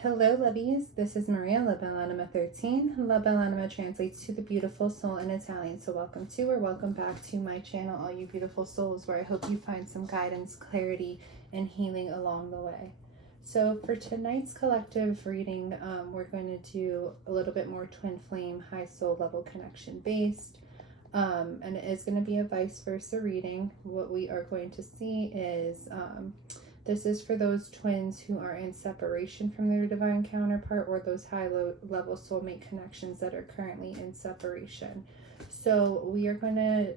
Hello, lovies. This is Maria, La Bella Anima 13. La Bella Anima translates to the beautiful soul in Italian. So welcome to or welcome back to my channel, all you beautiful souls, where I hope you find some guidance, clarity, and healing along the way. So for tonight's collective reading, we're going to do a little bit more twin flame, high soul level connection based. And it is going to be a vice versa reading. What we are going to see is this is for those twins who are in separation from their divine counterpart, or those high-level soulmate connections that are currently in separation. So we are going to,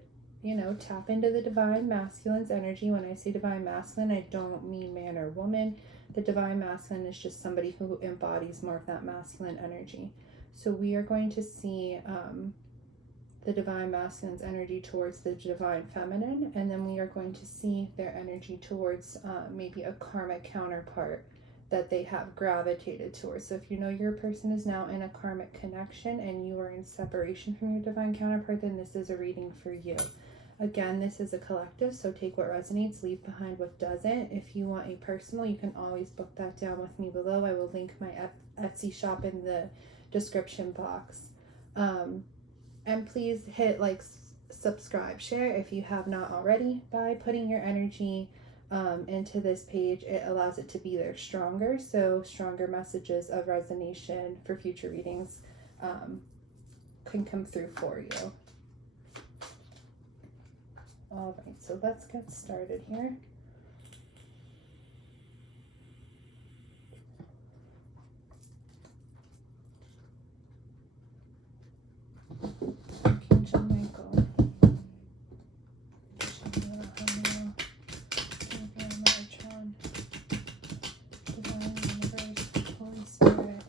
tap into the divine masculine's energy. When I say divine masculine, I don't mean man or woman. The divine masculine is just somebody who embodies more of that masculine energy. So we are going to see the divine masculine's energy towards the divine feminine, and then we are going to see their energy towards maybe a karmic counterpart that they have gravitated towards. So if you know your person is now in a karmic connection and you are in separation from your divine counterpart, then this is a reading for you. Again, this is a collective, so take what resonates, leave behind what doesn't. If you want a personal, you can always book that down with me below. I will link my Etsy shop in the description box. And please hit like, subscribe, share if you have not already. By putting your energy into this page, it allows it to be there stronger. So stronger messages of resonation for future readings can come through for you. All right, so let's get started here. Archangel Michael, Divine Universe, Holy Spirit,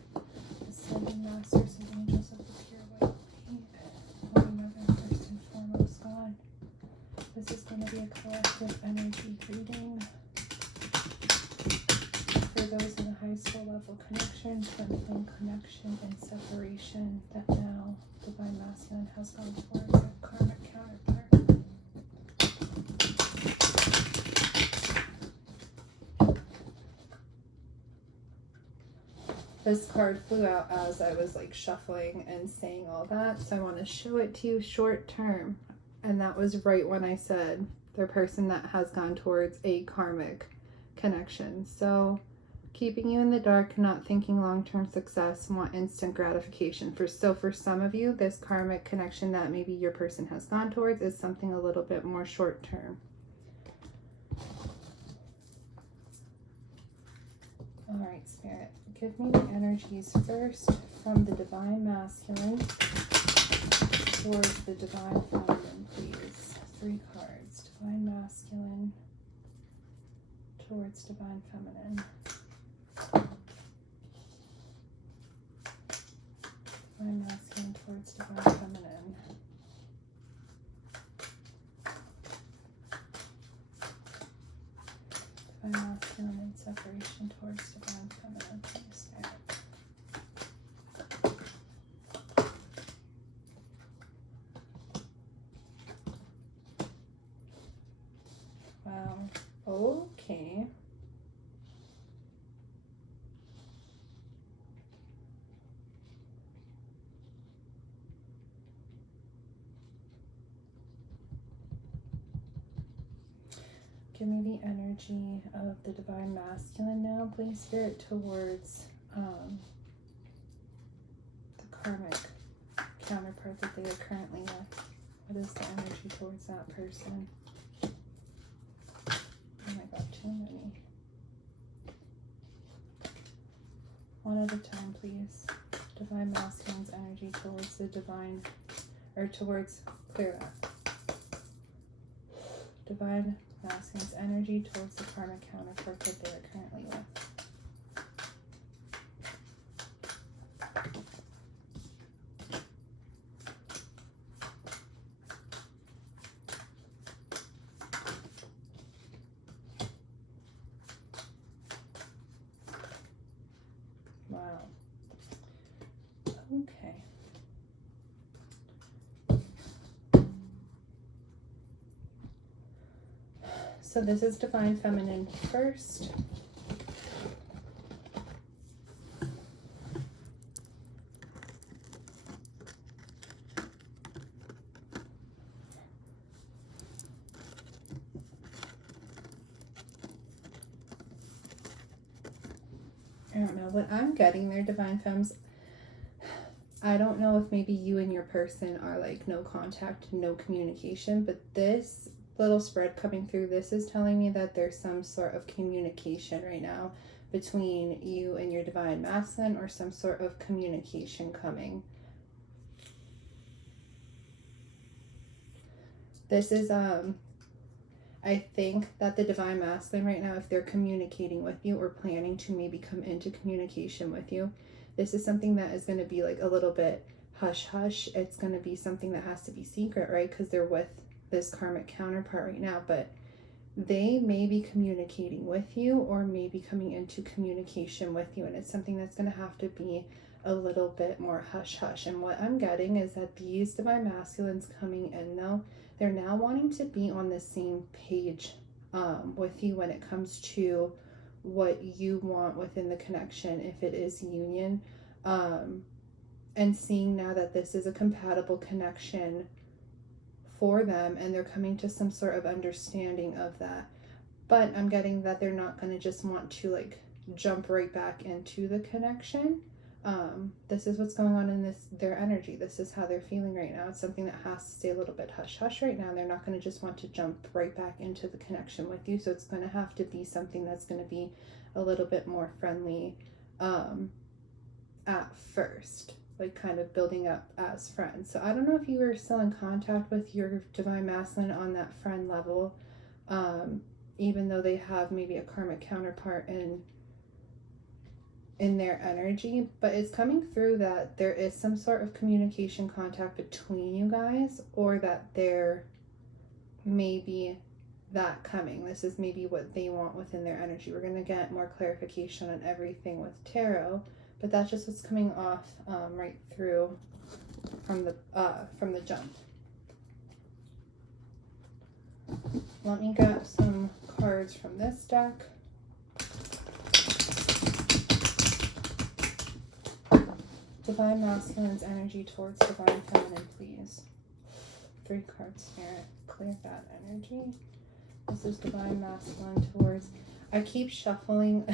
Ascended Masters and Angels of the Pure White Light, Holy Mother, first and foremost God. This is going to be a collective energy reading for those in a high soul level connection, twin flame connection, and separation that now divine masculine has gone towards their karmic counterpart. This card flew out as I was like shuffling and saying all that, so I want to show it to you short term. And that was right when I said their person that has gone towards a karmic connection. So keeping you in the dark, not thinking long-term success, want instant gratification. For some of you, this karmic connection that maybe your person has gone towards is something a little bit more short-term. All right, Spirit, give me the energies first from the divine masculine towards the divine feminine, please. 3 cards. Divine masculine towards divine feminine. Divine masculine towards divine feminine. Divine masculine in separation towards divine feminine, please. Wow. Okay. Give me the energy of the divine masculine now, please, Spirit, towards the karmic counterpart that they are currently with. What is the energy towards that person? Oh my God, too many. One at a time, please. Divine masculine's energy towards the divine, or towards, clear that. Divine masculine's energy towards the karmic counterpart that they are currently with. Wow. Okay. So this is divine feminine first. I don't know what I'm getting there, Divine Femmes. I don't know if maybe you and your person are like no contact, no communication, but this little spread coming through, this is telling me that there's some sort of communication right now between you and your Divine Masculine, or some sort of communication coming. This is, I think that the Divine Masculine right now, if they're communicating with you or planning to maybe come into communication with you, this is something that is going to be like a little bit hush hush. It's going to be something that has to be secret, right? Because they're with this karmic counterpart right now, but they may be communicating with you or maybe coming into communication with you, and it's something that's going to have to be a little bit more hush hush. And what I'm getting is that these Divine Masculines coming in, though, they're now wanting to be on the same page with you when it comes to what you want within the connection, if it is union, and seeing now that this is a compatible connection for them, and they're coming to some sort of understanding of that. But I'm getting that they're not going to just want to like jump right back into the connection. This is what's going on in their energy. This is how they're feeling right now. It's something that has to stay a little bit hush hush right now. They're not going to just want to jump right back into the connection with you. So it's going to have to be something that's going to be a little bit more friendly at first, like kind of building up as friends. So I don't know if you are still in contact with your Divine Masculine on that friend level, even though they have maybe a karmic counterpart in their energy, but it's coming through that there is some sort of communication contact between you guys, or that there may be that coming. This is maybe what they want within their energy. We're going to get more clarification on everything with tarot, but that's just what's coming off right through from the jump. Let me get some cards from this deck. Divine Masculine's energy towards Divine Feminine, please. 3 cards, Spirit. Clear that energy. This is Divine Masculine towards... I keep shuffling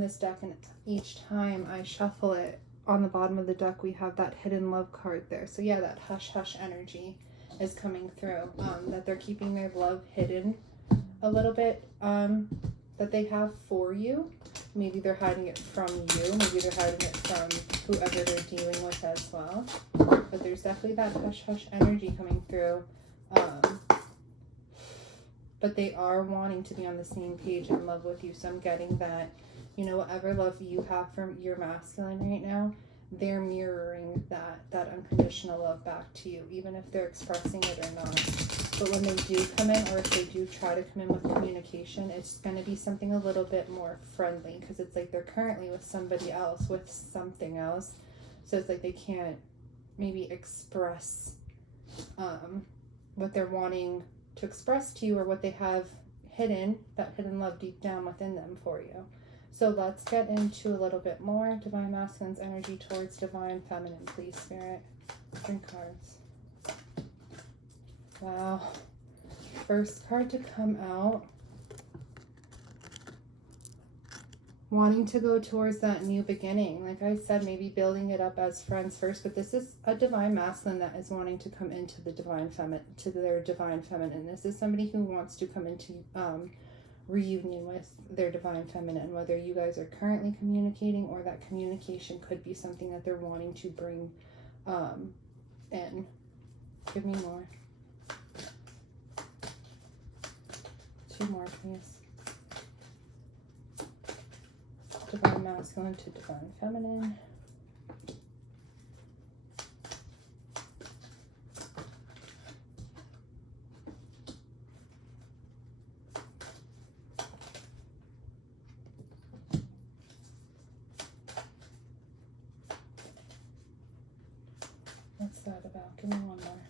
this deck, and each time I shuffle it, on the bottom of the deck we have that hidden love card there. So yeah, that hush hush energy is coming through. That they're keeping their love hidden a little bit, that they have for you. Maybe they're hiding it from you. Maybe they're hiding it from whoever they're dealing with as well. But there's definitely that hush-hush energy coming through. But they are wanting to be on the same page in love with you. So I'm getting that, you know, whatever love you have from your masculine right now, they're mirroring that unconditional love back to you, even if they're expressing it or not. But when they do come in, or if they do try to come in with communication, it's going to be something a little bit more friendly, because it's like they're currently with somebody else, with something else. So it's like they can't maybe express what they're wanting to express to you, or what they have hidden, that hidden love deep down within them for you. So let's get into a little bit more. Divine Masculine's energy towards Divine Feminine, please, Spirit. 3 cards. Wow. First card to come out. Wanting to go towards that new beginning. Like I said, maybe building it up as friends first, but this is a Divine Masculine that is wanting to come into the Divine Feminine, to their Divine Feminine. This is somebody who wants to come into reunion with their Divine Feminine, whether you guys are currently communicating, or that communication could be something that they're wanting to bring in. Give me more. 2 more, please. Divine Masculine to Divine Feminine. What's that about? Give me one more.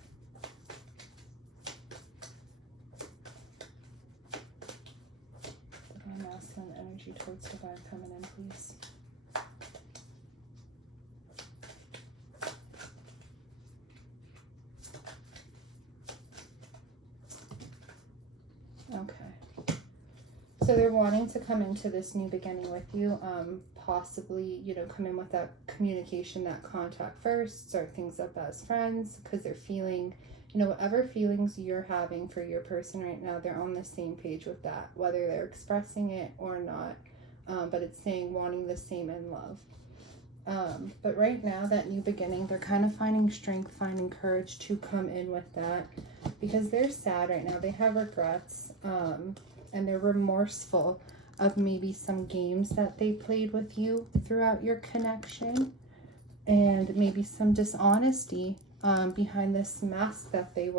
Divine Masculine energy towards Divine Feminine, please. Okay. So they're wanting to come into this new beginning with you, possibly, you know, come in with that communication, that contact first, start things up as friends, because they're feeling, you know, whatever feelings you're having for your person right now, they're on the same page with that, whether they're expressing it or not. But it's saying wanting the same in love. But right now, that new beginning, they're kind of finding strength, finding courage to come in with that, because they're sad right now. They have regrets, and they're remorseful of maybe some games that they played with you throughout your connection, and maybe some dishonesty behind this mask that they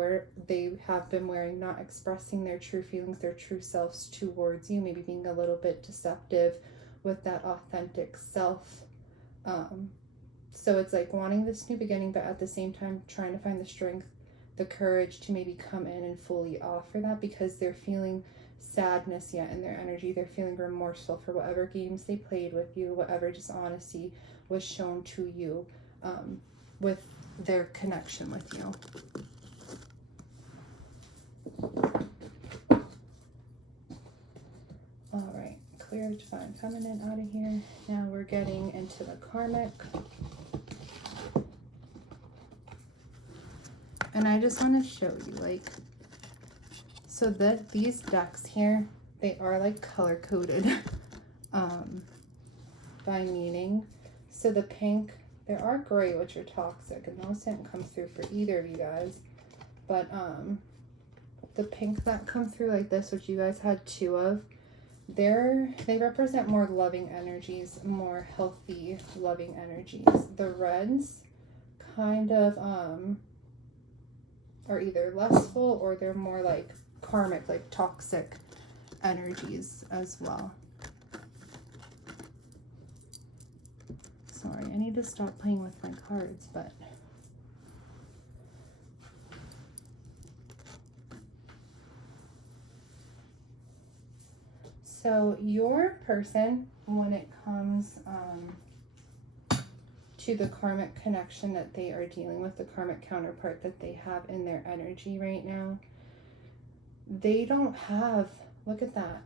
have been wearing, not expressing their true feelings, their true selves towards you, maybe being a little bit deceptive with that authentic self. So it's like wanting this new beginning, but at the same time trying to find the strength, the courage to maybe come in and fully offer that, because they're feeling sadness yet in their energy. They're feeling remorseful for whatever games they played with you, whatever dishonesty was shown to you with their connection with you. All right, clear, divine feminine out of here. Now we're getting into the karmic. And I just want to show you, like, so that these decks here, they are like color coded by meaning. So the pink, there are gray, which are toxic, and those didn't come through for either of you guys. But the pink that come through like this, which you guys had 2 of, they represent more loving energies, more healthy, loving energies. The reds kind of are either lustful, or they're more like karmic, like toxic energies as well. Sorry, I need to stop playing with my cards, but so your person, when it comes to the karmic connection that they are dealing with, the karmic counterpart that they have in their energy right now, they don't have, look at that.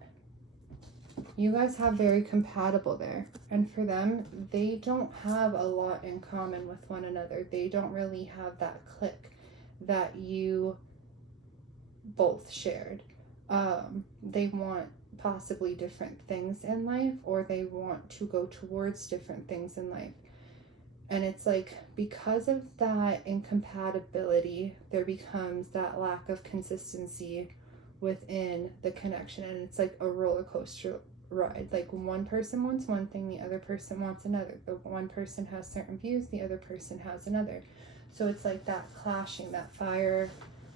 You guys have very compatible there. And for them, they don't have a lot in common with one another. They don't really have that click that you both shared. They want possibly different things in life, or they want to go towards different things in life. And it's like, because of that incompatibility, there becomes that lack of consistency within the connection. And it's like a roller coaster ride. Like, one person wants one thing, the other person wants another. The one person has certain views, the other person has another. So it's like that clashing, that fire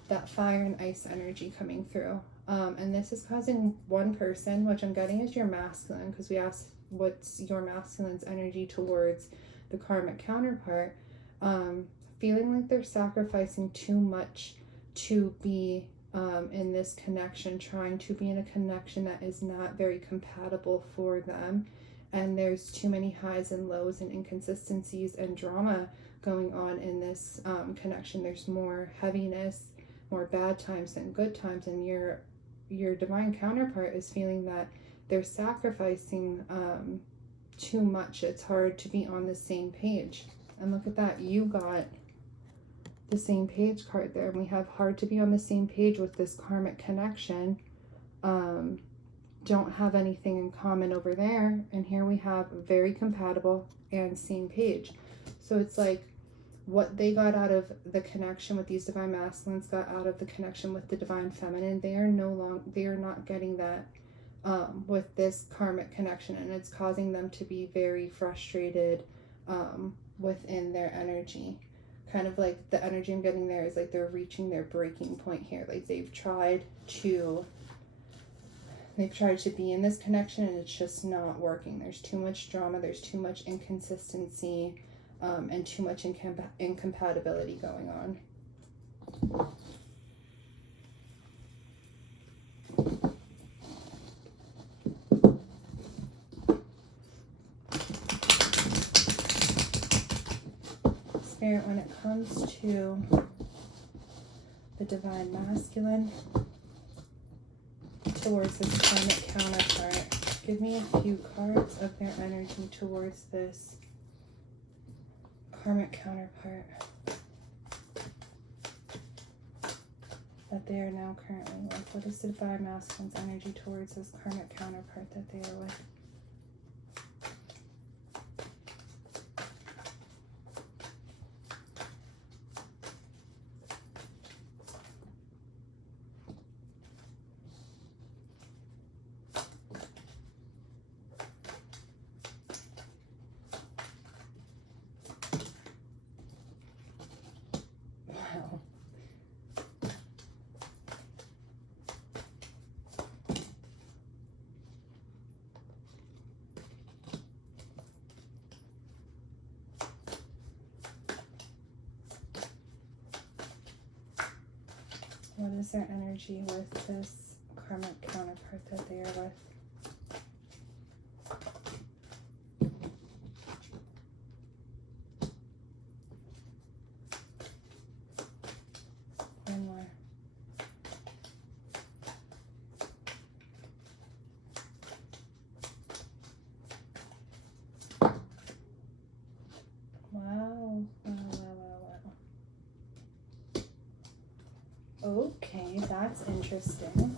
and ice energy coming through. And this is causing one person, which I'm getting is your masculine, because we asked what's your masculine's energy towards the karmic counterpart, feeling like they're sacrificing too much to be in this connection, trying to be in a connection that is not very compatible for them. And there's too many highs and lows and inconsistencies and drama going on in this connection. There's more heaviness, more bad times than good times, and your divine counterpart is feeling that they're sacrificing too much. It's hard to be on the same page. And look at that, you got the same page card there. And we have hard to be on the same page with this karmic connection. Don't have anything in common over there. And here we have very compatible and same page. So it's like what they got out of the connection with these divine masculines got out of the connection with the divine feminine. They are not getting that with this karmic connection, and it's causing them to be very frustrated within their energy. Kind of like the energy I'm getting there is like they're reaching their breaking point here. Like they've tried to be in this connection, and it's just not working. There's too much drama, there's too much inconsistency, and too much incompatibility going on. Spirit, when it comes to the divine masculine, towards this karmic counterpart. Give me a few cards of their energy towards this karmic counterpart that they are now currently with. What is the divine masculine's energy towards this karmic counterpart that they are with? What is their energy with this karmic counterpart that they are with? One more. Wow. Okay, that's interesting.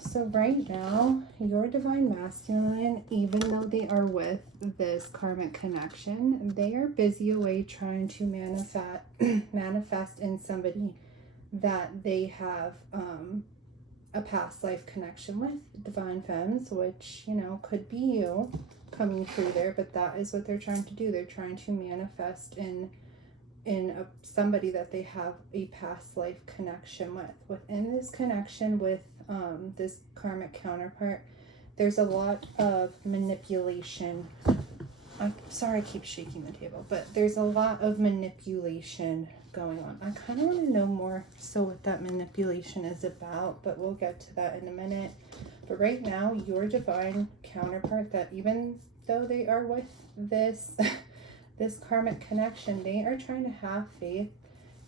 So right now, your divine masculine, even though they are with this karmic connection, they are busy away trying to manifest in somebody that they have a past life connection with, divine femmes, which, you know, could be you coming through there, but that is what they're trying to do. They're trying to manifest in somebody that they have a past life connection with. Within this connection with this karmic counterpart, there's a lot of manipulation. I'm sorry I keep shaking the table, but there's a lot of manipulation going on. I kind of want to know more so what that manipulation is about, but we'll get to that in a minute. But right now, your divine counterpart, that even though they are with this this karmic connection, they are trying to have faith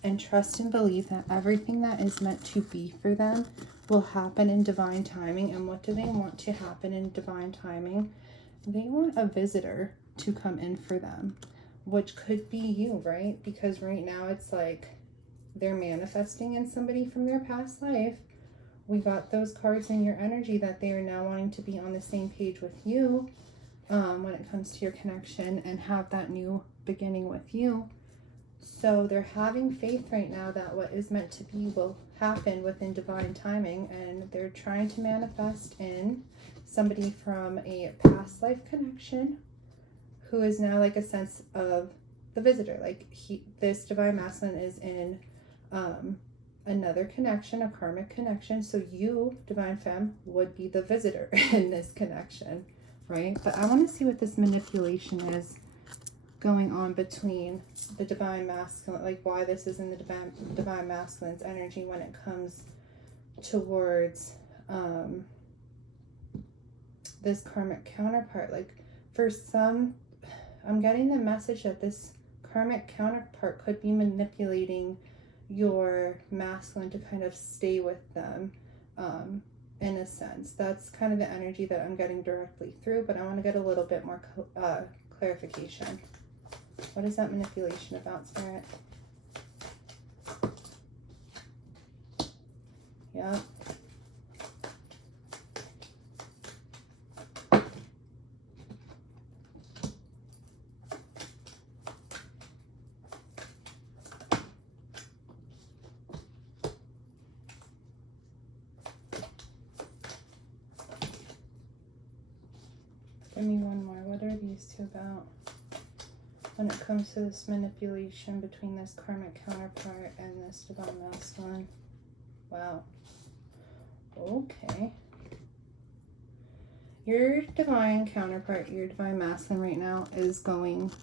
and trust and believe that everything that is meant to be for them will happen in divine timing. And what do they want to happen in divine timing? They want a visitor to come in for them, which could be you, right? Because right now it's like they're manifesting in somebody from their past life. We got those cards in your energy that they are now wanting to be on the same page with you when it comes to your connection and have that new beginning with you. So they're having faith right now that what is meant to be will happen within divine timing, and they're trying to manifest in somebody from a past life connection who is now like a sense of the visitor. Like this divine masculine is in another connection, a karmic connection. So you, divine femme, would be the visitor in this connection, right? But I want to see what this manipulation is going on between the divine masculine, like why this is in the divine masculine's energy when it comes towards this karmic counterpart. Like for some, I'm getting the message that this karmic counterpart could be manipulating your masculine to kind of stay with them in a sense. That's kind of the energy that I'm getting directly through, but I want to get a little bit more clarification. What is that manipulation about, Spirit? Yeah. Give me one more. What are these two about? When it comes to this manipulation between this karmic counterpart and this divine masculine. Wow. Okay. Your divine counterpart, your divine masculine right now is going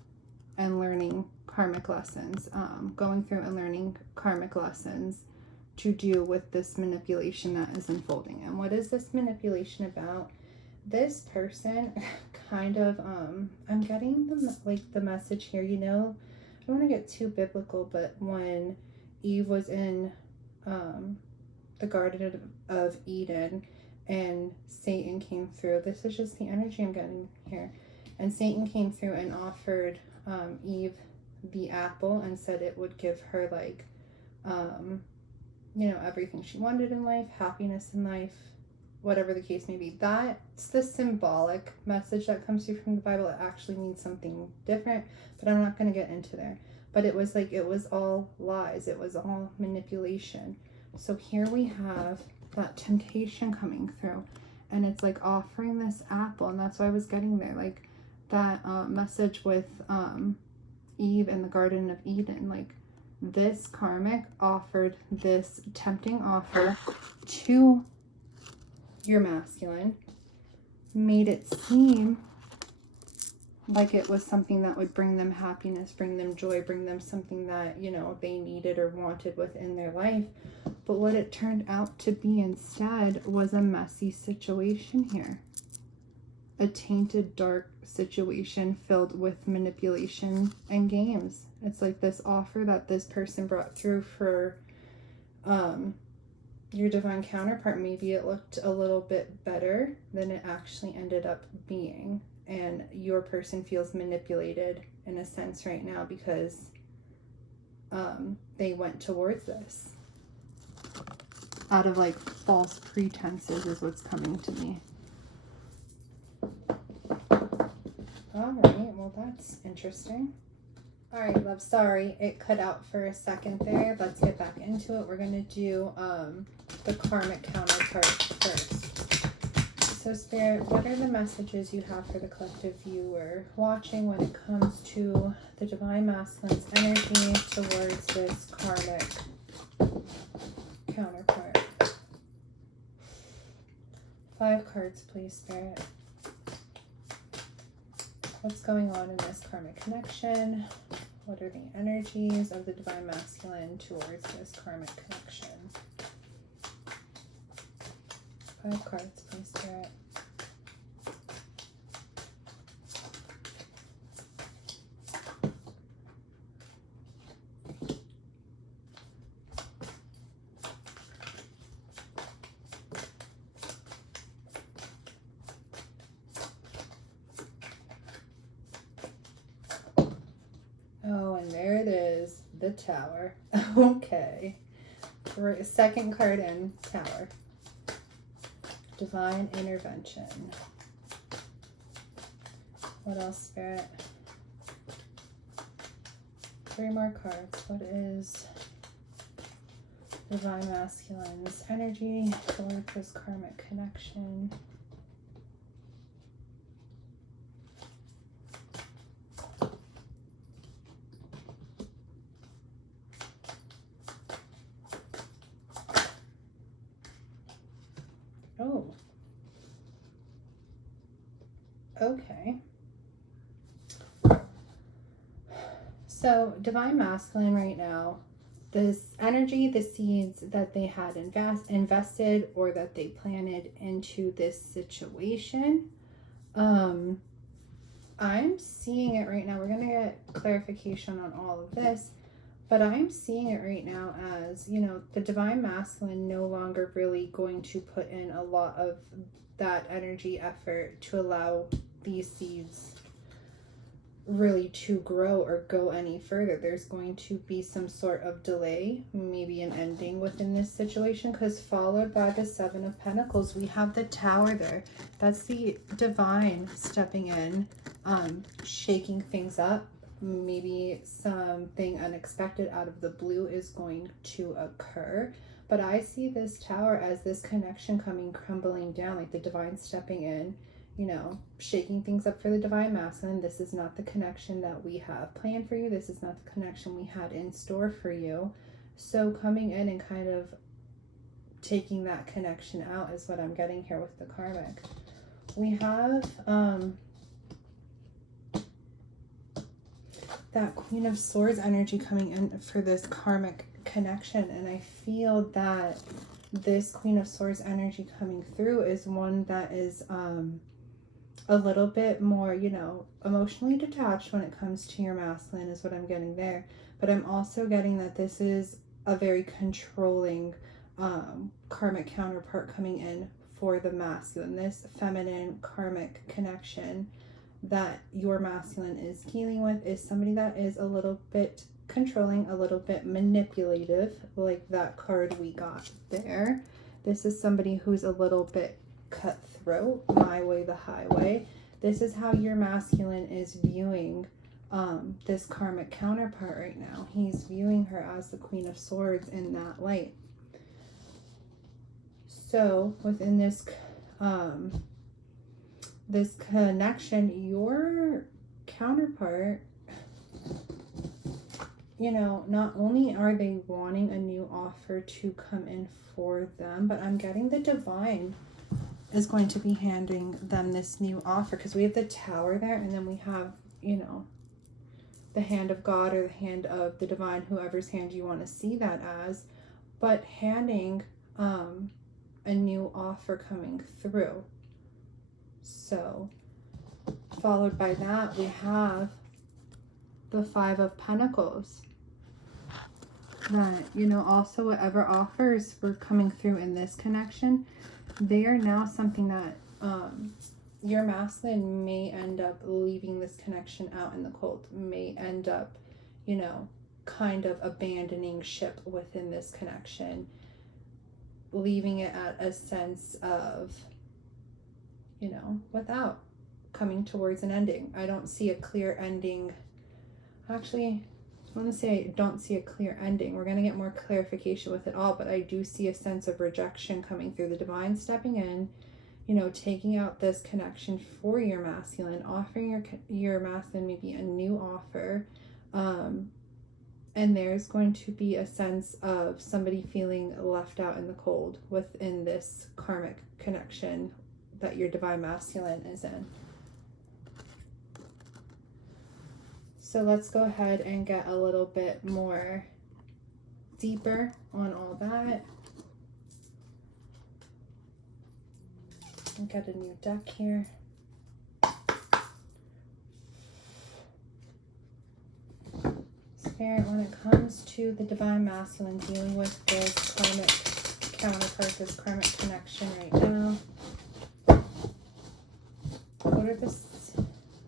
and learning karmic lessons. Going through and learning karmic lessons to deal with this manipulation that is unfolding. And what is this manipulation about? This person kind of, I'm getting the message here, you know, I don't want to get too biblical, but when Eve was in the the Garden of Eden and Satan came through. This is just the energy I'm getting here. And Satan came through and offered Eve the apple and said it would give her like, you know, everything she wanted in life, happiness in life, whatever the case may be. That's the symbolic message that comes through from the Bible. It actually means something different, but I'm not going to get into there. But it was like, it was all lies. It was all manipulation. So here we have that temptation coming through, and it's like offering this apple. And that's why I was getting there, like that message with Eve in the Garden of Eden. Like, this karmic offered this tempting offer to your masculine, made it seem like it was something that would bring them happiness, bring them joy, bring them something that, you know, they needed or wanted within their life. But what it turned out to be instead was a messy situation here. A tainted, dark situation filled with manipulation and games. It's like this offer that this person brought through for your divine counterpart. Maybe it looked a little bit better than it actually ended up being. And your person feels manipulated in a sense right now because they went towards this out of like false pretenses is what's coming to me. All right, well, that's interesting. All right, love, sorry, it cut out for a second there. Let's get back into it. We're going to do the karmic counterpart first. So, Spirit, what are the messages you have for the collective viewer watching when it comes to the Divine Masculine's energy towards this karmic counterpart? 5 cards, please, Spirit. What's going on in this karmic connection? What are the energies of the Divine Masculine towards this karmic connection? 5 cards, please, Spirit. Oh, and there it is, the Tower. Okay. Second card in, Tower. Divine intervention. What else, Spirit? 3 more cards. What is Divine Masculine's energy towards this karmic connection? Oh, okay. So Divine Masculine right now, this energy, the seeds that they had invested or that they planted into this situation, I'm seeing it right now. We're going to get clarification on all of this. But I'm seeing it right now as, you know, the Divine Masculine no longer really going to put in a lot of that energy effort to allow these seeds really to grow or go any further. There's going to be some sort of delay, maybe an ending within this situation, because followed by the 7 of Pentacles, we have the Tower there. That's the Divine stepping in, shaking things up. Maybe something unexpected out of the blue is going to occur. But I see this Tower as this connection coming crumbling down, like the Divine stepping in, you know, shaking things up for the Divine Masculine. This is not the connection that we have planned for you. This is not the connection we had in store for you. So coming in and kind of taking that connection out is what I'm getting here with the karmic. We have that Queen of Swords energy coming in for this karmic connection. And I feel that this Queen of Swords energy coming through is one that is a little bit more, you know, emotionally detached when it comes to your masculine is what I'm getting there. But I'm also getting that this is a very controlling karmic counterpart coming in for the masculine, this feminine karmic connection that your masculine is dealing with is somebody that is a little bit controlling, a little bit manipulative, like that card we got there. This is somebody who's a little bit cutthroat, my way the highway. This is how your masculine is viewing this karmic counterpart right now. He's viewing her as the Queen of Swords in that light. So within this this connection, your counterpart, you know, not only are they wanting a new offer to come in for them, but I'm getting the divine is going to be handing them this new offer, because we have the Tower there, and then we have, you know, the hand of God or the hand of the divine, whoever's hand you want to see that as, but handing a new offer coming through. So followed by that, we have the Five of Pentacles. That, you know, also whatever offers were coming through in this connection, they are now something that your masculine may end up leaving this connection out in the cold, may end up, you know, kind of abandoning ship within this connection, leaving it at a sense of, you know, without coming towards an ending. I don't see a clear ending. Actually, I want to say I don't see a clear ending. We're going to get more clarification with it all, but I do see a sense of rejection coming through. The divine stepping in, you know, taking out this connection for your masculine, offering your masculine maybe a new offer. And there's going to be a sense of somebody feeling left out in the cold within this karmic connection that your divine masculine is in. So let's go ahead and get a little bit more deeper on all that. And get a new deck here. Spirit, when it comes to the divine masculine dealing with this karmic counterpart, this karmic connection right now, what are this?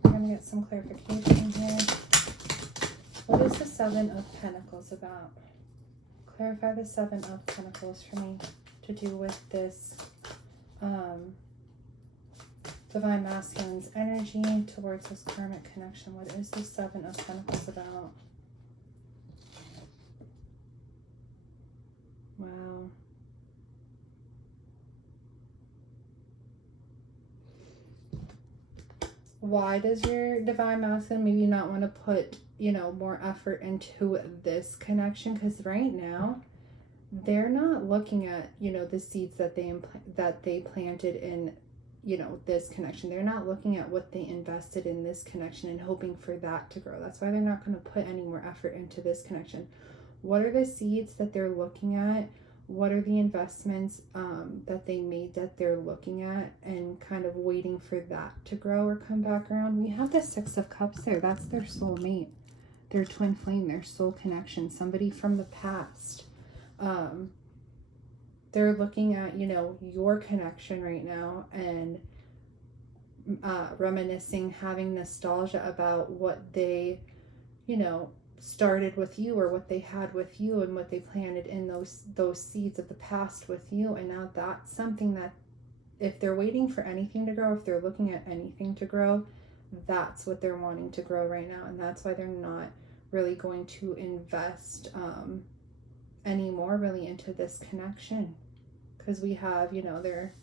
I'm going to get some clarification here. What is the Seven of Pentacles about? Clarify the Seven of Pentacles for me to do with this divine masculine's energy towards this karmic connection. What is the Seven of Pentacles about? Wow. Why does your divine masculine maybe not want to put, you know, more effort into this connection? Because right now they're not looking at, you know, the seeds that they planted in, you know, this connection. They're not looking at what they invested in this connection and hoping for that to grow. That's why they're not going to put any more effort into this connection. What are the seeds that they're looking at? What are the investments that they made that they're looking at and kind of waiting for that to grow or come back around? We have the Six of Cups there. That's their soul mate, their twin flame, their soul connection, somebody from the past. They're looking at, you know, your connection right now and reminiscing, having nostalgia about what they, you know, started with you, or what they had with you, and what they planted in those seeds of the past with you. And now that's something that, if they're waiting for anything to grow, if they're looking at anything to grow, that's what they're wanting to grow right now. And that's why they're not really going to invest anymore really into this connection, because we have, you know, they're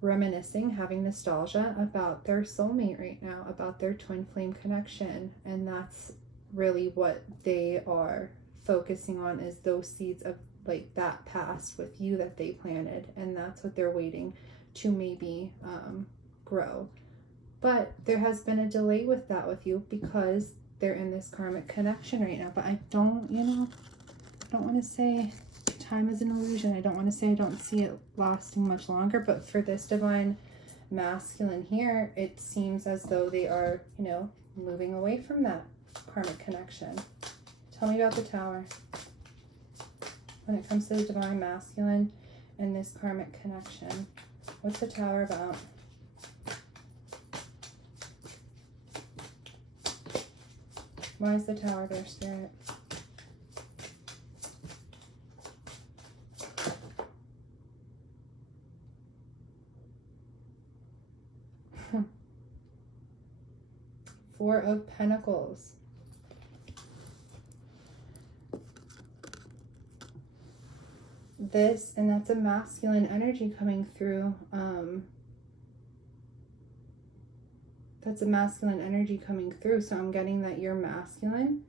reminiscing, having nostalgia about their soulmate right now, about their twin flame connection. And that's really what they are focusing on, is those seeds of like that past with you that they planted, and that's what they're waiting to maybe grow. But there has been a delay with that with you because they're in this karmic connection right now. But I don't, you know, I don't want to say time is an illusion. I don't want to say I don't see it lasting much longer, but for this divine masculine here, it seems as though they are, you know, moving away from that karmic connection. Tell me about the Tower. when it comes to the divine masculine and this karmic connection. What's the Tower about? Why is the Tower there, Spirit? Four of Pentacles. This, and that's a masculine energy coming through. That's a masculine energy coming through. So I'm getting that your masculine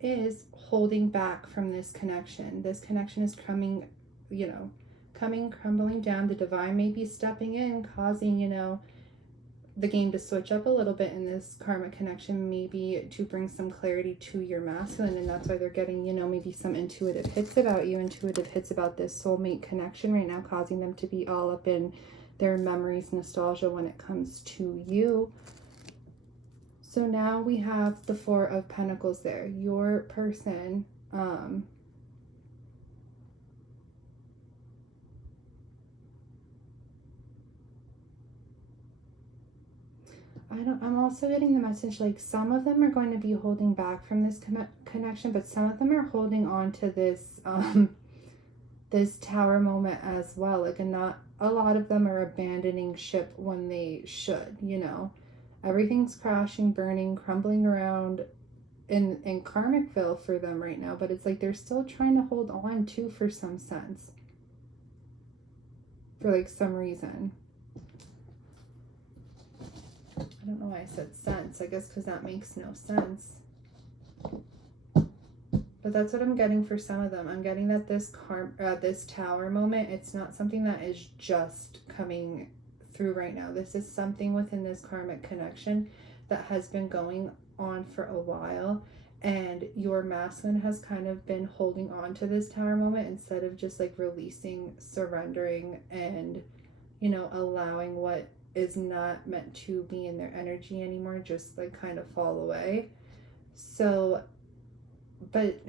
is holding back from this connection. This connection is coming, you know, crumbling down. The divine may be stepping in, causing, you know, the game to switch up a little bit in this karmic connection, maybe to bring some clarity to your masculine. And that's why they're getting, you know, maybe some intuitive hits about you, intuitive hits about this soulmate connection right now, causing them to be all up in their memories, nostalgia when it comes to you. So now we have the Four of Pentacles there. Your person, I'm also getting the message like some of them are going to be holding back from this connection, but some of them are holding on to this this Tower moment as well. Like, and not a lot of them are abandoning ship when they should, you know. Everything's crashing, burning, crumbling around in Karmicville for them right now, but it's like they're still trying to hold on to for some sense. For like some reason. I don't know why I said sense. I guess because that makes no sense. But that's what I'm getting for some of them. I'm getting that this Tower moment, it's not something that is just coming through right now. This is something within this karmic connection that has been going on for a while, and your masculine has kind of been holding on to this Tower moment instead of just like releasing, surrendering, and, you know, allowing what is not meant to be in their energy anymore just like kind of fall away. So, but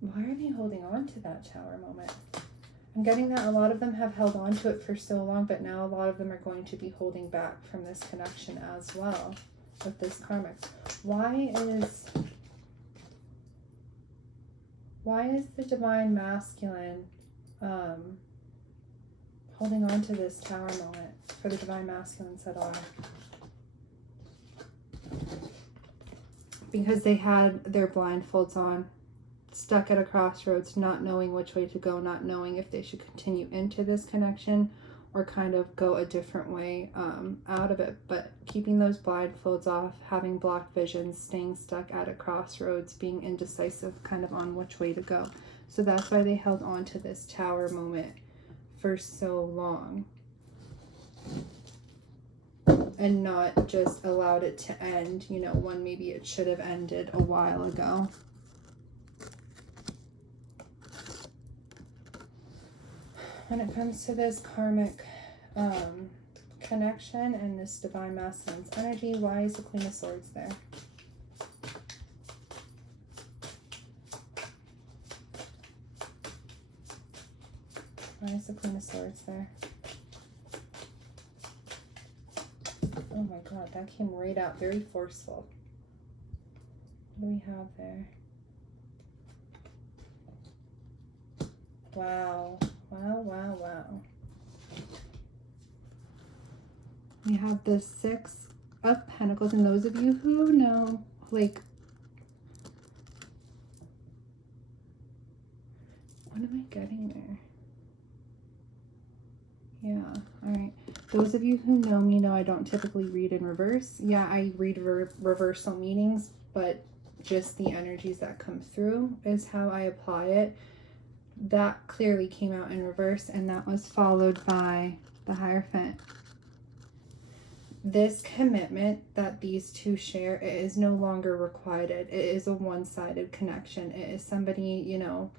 why are they holding on to that Tower moment? I'm getting that a lot of them have held on to it for so long, but now a lot of them are going to be holding back from this connection as well with this karmic. Why is the divine masculine holding on to this Tower moment for the divine masculines at all? Because they had their blindfolds on, stuck at a crossroads, not knowing which way to go, not knowing if they should continue into this connection or kind of go a different way out of it. But keeping those blindfolds off, having blocked visions, staying stuck at a crossroads, being indecisive kind of on which way to go. So that's why they held on to this Tower moment for so long and not just allowed it to end, you know, when maybe it should have ended a while ago. When it comes to this karmic connection and this divine masculine's energy, why is the Queen of Swords there? Why is the Queen of Swords there? Oh my God, that came right out. Very forceful. What do we have there? Wow. Wow, wow, wow. We have the Six of Pentacles, and those of you who know, like, what am I getting there? Yeah, all right. Those of you who know me know I don't typically read in reverse. Yeah, I read reversal meanings, but just the energies that come through is how I apply it. That clearly came out in reverse, and that was followed by the Hierophant. This commitment that these two share, it is no longer requited. It is a one-sided connection. It is somebody, you know,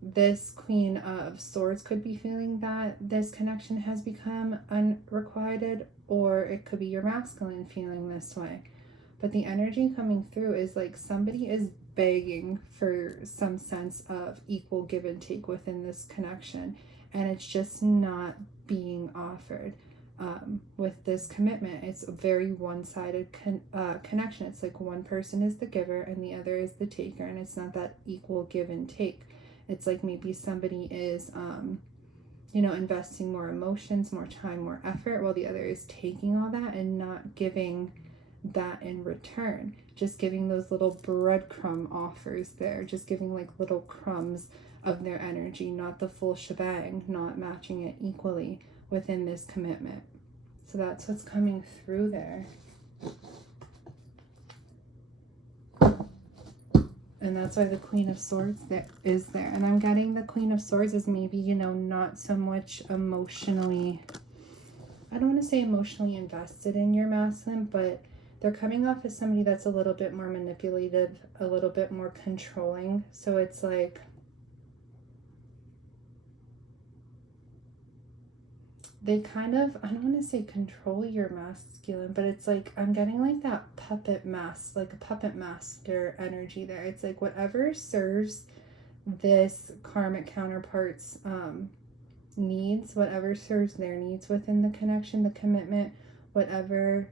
this Queen of Swords could be feeling that this connection has become unrequited, or it could be your masculine feeling this way. But the energy coming through is like somebody is begging for some sense of equal give and take within this connection, and it's just not being offered. With this commitment, it's a very one-sided connection. It's like one person is the giver and the other is the taker, and it's not that equal give and take. It's like maybe somebody is investing more emotions, more time, more effort, while the other is taking all that and not giving that in return. Just giving those little breadcrumb offers there, just giving like little crumbs of their energy, not the full shebang, not matching it equally within this commitment. So that's what's coming through there. And that's why the Queen of Swords is there. And I'm getting the Queen of Swords is maybe, not so much emotionally, I don't want to say emotionally invested in your masculine, but they're coming off as somebody that's a little bit more manipulative, a little bit more controlling. So it's like, they kind of, I don't want to say control your masculine, but it's like, I'm getting like that puppet master, like a puppet master energy there. It's like whatever serves this karmic counterpart's needs, whatever serves their needs within the connection, the commitment, whatever,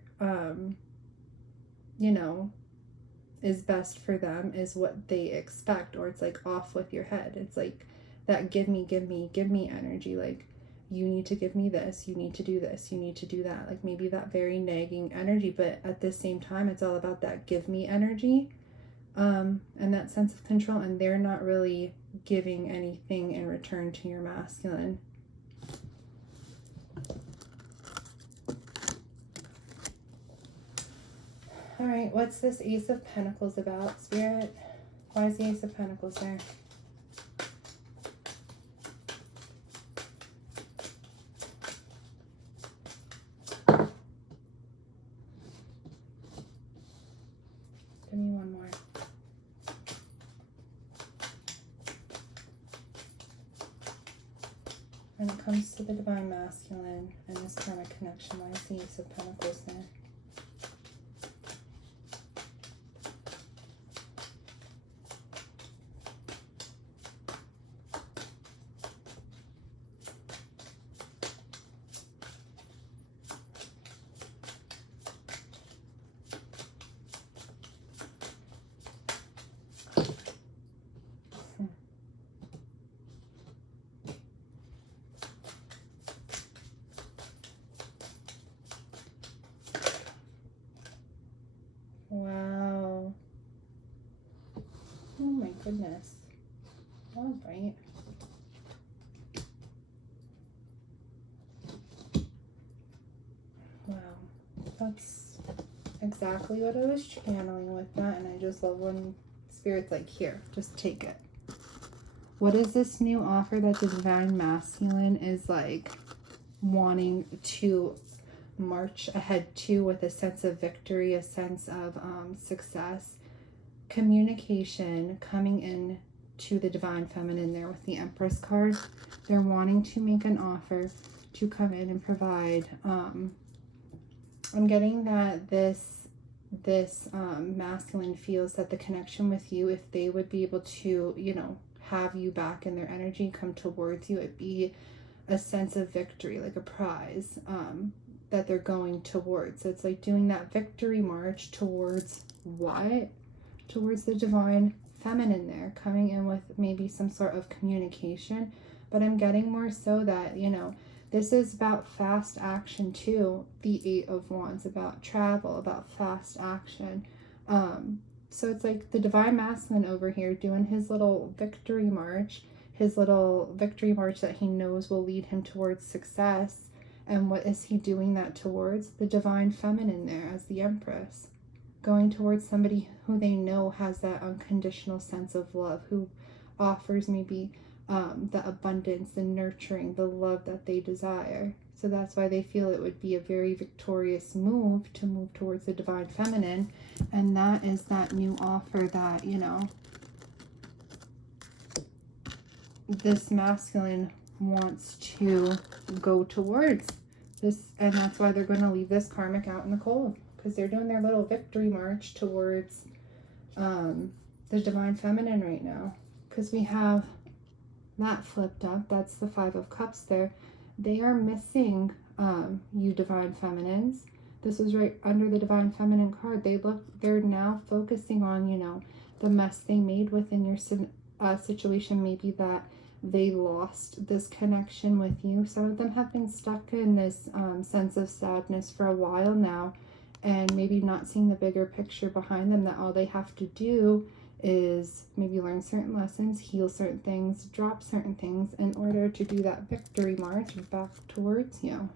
is best for them is what they expect. Or it's like off with your head. It's like that give me energy. Like, you need to give me this, you need to do this, you need to do that. Like maybe that very nagging energy, but at the same time, it's all about that give me energy, and that sense of control. And they're not really giving anything in return to your masculine. All right, what's this Ace of Pentacles about, Spirit? Why is the Ace of Pentacles there? Give me one more. When it comes to the Divine Masculine and this karmic connection, why is the Ace of Pentacles there? Wow. Oh my goodness. All right. Wow. That's exactly what I was channeling with that. And I just love when Spirit's like, here, just take it. What is this new offer that the Divine Masculine is like wanting to march ahead to with a sense of victory, a sense of success, communication, coming in to the Divine Feminine there with the Empress card? They're wanting to make an offer to come in and provide. I'm getting that this masculine feels that the connection with you, if they would be able to, have you back in their energy, come towards you, it'd be a sense of victory, like a prize that they're going towards. So it's like doing that victory march towards what? Towards the Divine Feminine there, coming in with maybe some sort of communication. But I'm getting more so that, this is about fast action too. The Eight of Wands, about travel, about fast action. So it's like the Divine Masculine over here doing his little victory march, that he knows will lead him towards success. And what is he doing that towards? The Divine Feminine there as the Empress. Going towards somebody who they know has that unconditional sense of love, who offers maybe the abundance, the nurturing, the love that they desire. So that's why they feel it would be a very victorious move to move towards the Divine Feminine. And that is that new offer that, this masculine wants to go towards this. And that's why they're going to leave this karmic out in the cold, because they're doing their little victory march towards the divine feminine right now, because we have that flipped up. That's the Five of Cups there. They are missing you divine feminines. This is right under the divine feminine card. They're now focusing on, you know, the mess they made within your situation. Maybe that they lost this connection with you. Some of them have been stuck in this sense of sadness for a while now, and maybe not seeing the bigger picture behind them, that all they have to do is maybe learn certain lessons, heal certain things, drop certain things in order to do that victory march back towards you.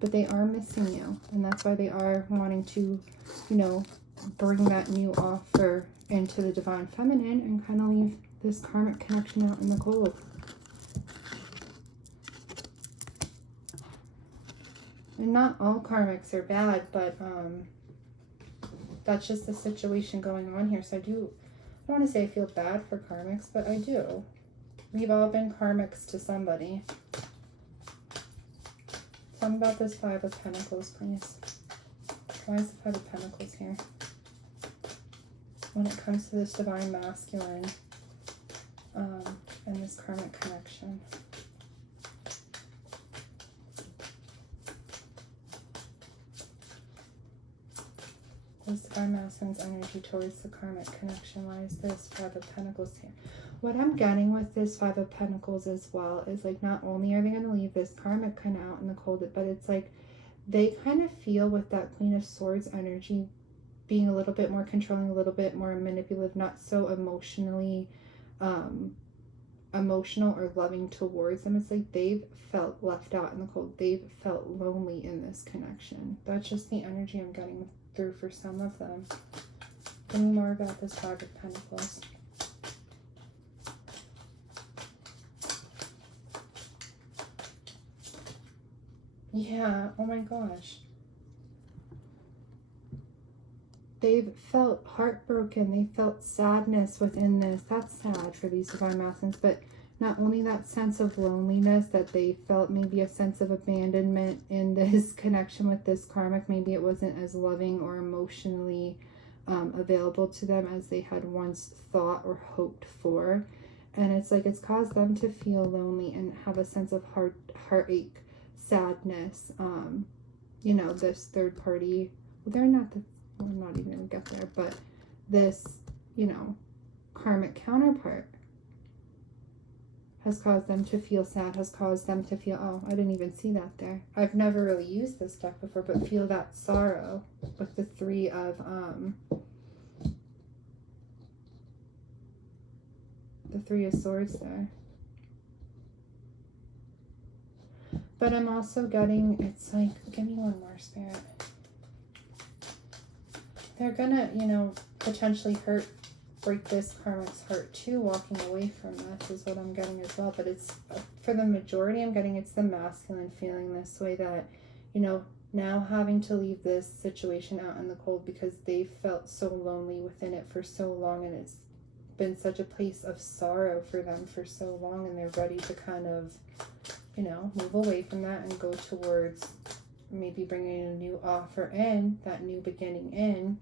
But they are missing you, and that's why they are wanting to, you know, bring that new offer into the divine feminine and kind of leave this karmic connection out in the cold. And not all karmics are bad, but that's just the situation going on here. So I don't want to say I feel bad for karmics, but I do. We've all been karmics to somebody. Tell me about this Five of Pentacles, please. Why is the Five of Pentacles here? When it comes to this divine masculine and this karmic connection. This divine masculine's energy towards the karmic connection. Why is this Five of Pentacles here? What I'm getting with this Five of Pentacles as well is, like, not only are they going to leave this karmic kind of out in the cold, but it's like they kind of feel with that Queen of Swords energy being a little bit more controlling, a little bit more manipulative, not so emotional or loving towards them. It's like they've felt left out in the cold. They've felt lonely in this connection. That's just the energy I'm getting through for some of them. Tell me more about this Five of Pentacles. Yeah, oh my gosh. They've felt heartbroken. They felt sadness within this. That's sad for these divine masculines, but not only that sense of loneliness, that they felt maybe a sense of abandonment in this connection with this karmic. Maybe it wasn't as loving or emotionally available to them as they had once thought or hoped for. And it's like it's caused them to feel lonely and have a sense of heartache, sadness. You know, this third party, well, they're not the, I'm not even going to get there, but this, you know, karmic counterpart has caused them to feel sad, has caused them to feel, oh, I didn't even see that there. I've never really used this deck before, but feel that sorrow with the Three of, the Three of Swords there. But I'm also getting, it's like, give me one more, Spirit. They're gonna, you know, potentially break this karmic's heart too, walking away from this is what I'm getting as well. But it's, for the majority, I'm getting it's the masculine feeling this way, that, you know, now having to leave this situation out in the cold because they felt so lonely within it for so long, and it's been such a place of sorrow for them for so long, and they're ready to kind of, you know, move away from that and go towards maybe bringing a new offer in, that new beginning in.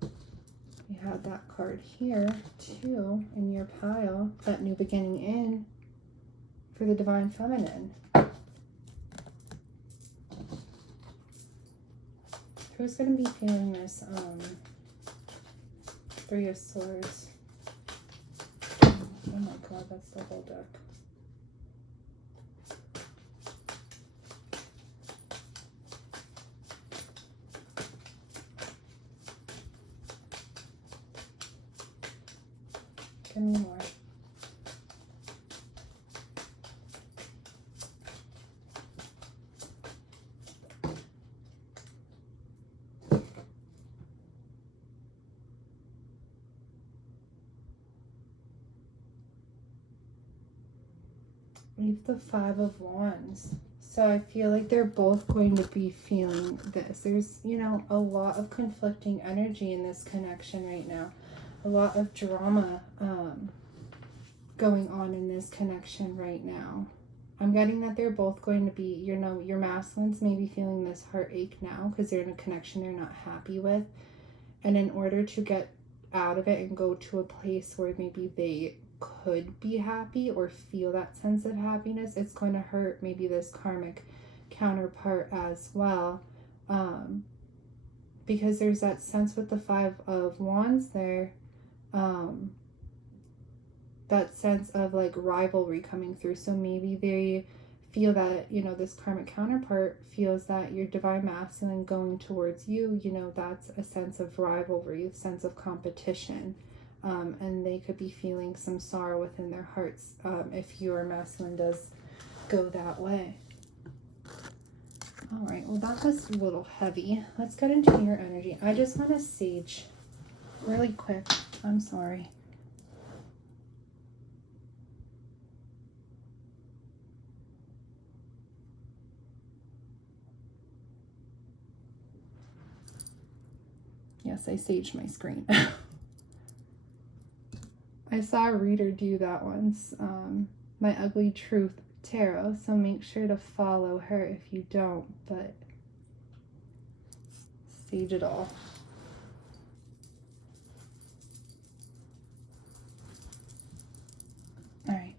You have that card here too in your pile, that new beginning in for the divine feminine. Who's going to be feeling this Three of Swords? Oh my god, that's the whole deck. Give me more. We have the Five of Wands. So I feel like they're both going to be feeling this. There's, you know, a lot of conflicting energy in this connection right now. A lot of drama going on in this connection right now. I'm getting that they're both going to be, you know, your masculines may be feeling this heartache now because they're in a connection they're not happy with. And in order to get out of it and go to a place where maybe they could be happy or feel that sense of happiness, it's going to hurt maybe this karmic counterpart as well. Because there's that sense with the Five of Wands there, that sense of like rivalry coming through. So maybe they feel that, you know, this karmic counterpart feels that your divine masculine going towards you, you know, that's a sense of rivalry, a sense of competition. And they could be feeling some sorrow within their hearts if your masculine does go that way. All right, well, that was a little heavy. Let's get into your energy. I just want to sage really quick. I'm sorry. Yes, I saged my screen. I saw a reader do that once. My Ugly Truth Tarot, so make sure to follow her if you don't, but sage it all. All right.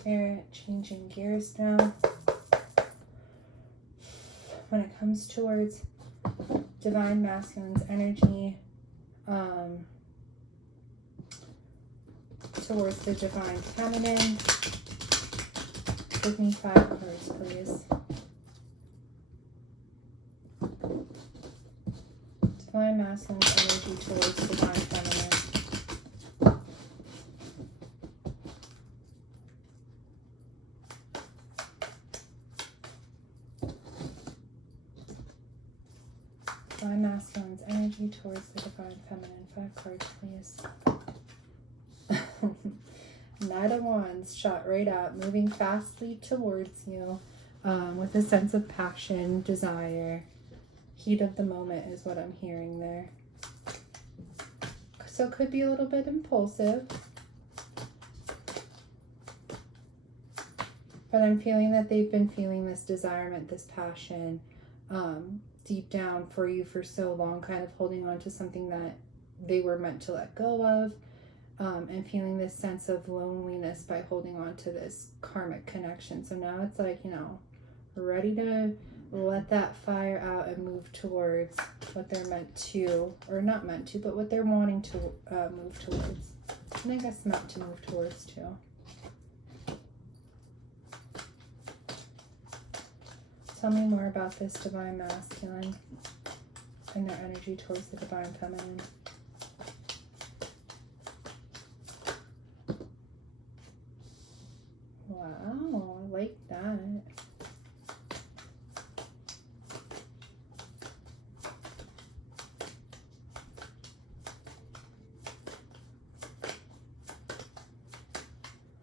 Spirit, changing gears now. When it comes towards divine masculine's energy, towards the divine feminine, give me 5 cards, please. Divine masculine's energy towards divine feminine. Divine masculine's energy towards the divine feminine. 5 cards, please. Knight of Wands shot right up, moving fastly towards you with a sense of passion, desire, heat of the moment is what I'm hearing there. So it could be a little bit impulsive, but I'm feeling that they've been feeling this desirement, this passion deep down for you for so long, kind of holding on to something that they were meant to let go of, and feeling this sense of loneliness by holding on to this karmic connection. So now it's like, you know, ready to let that fire out and move towards what they're meant to, or not meant to, but what they're wanting to move towards. And I guess meant to move towards too. Tell me more about this divine masculine and their energy towards the divine feminine. Wow, I like that.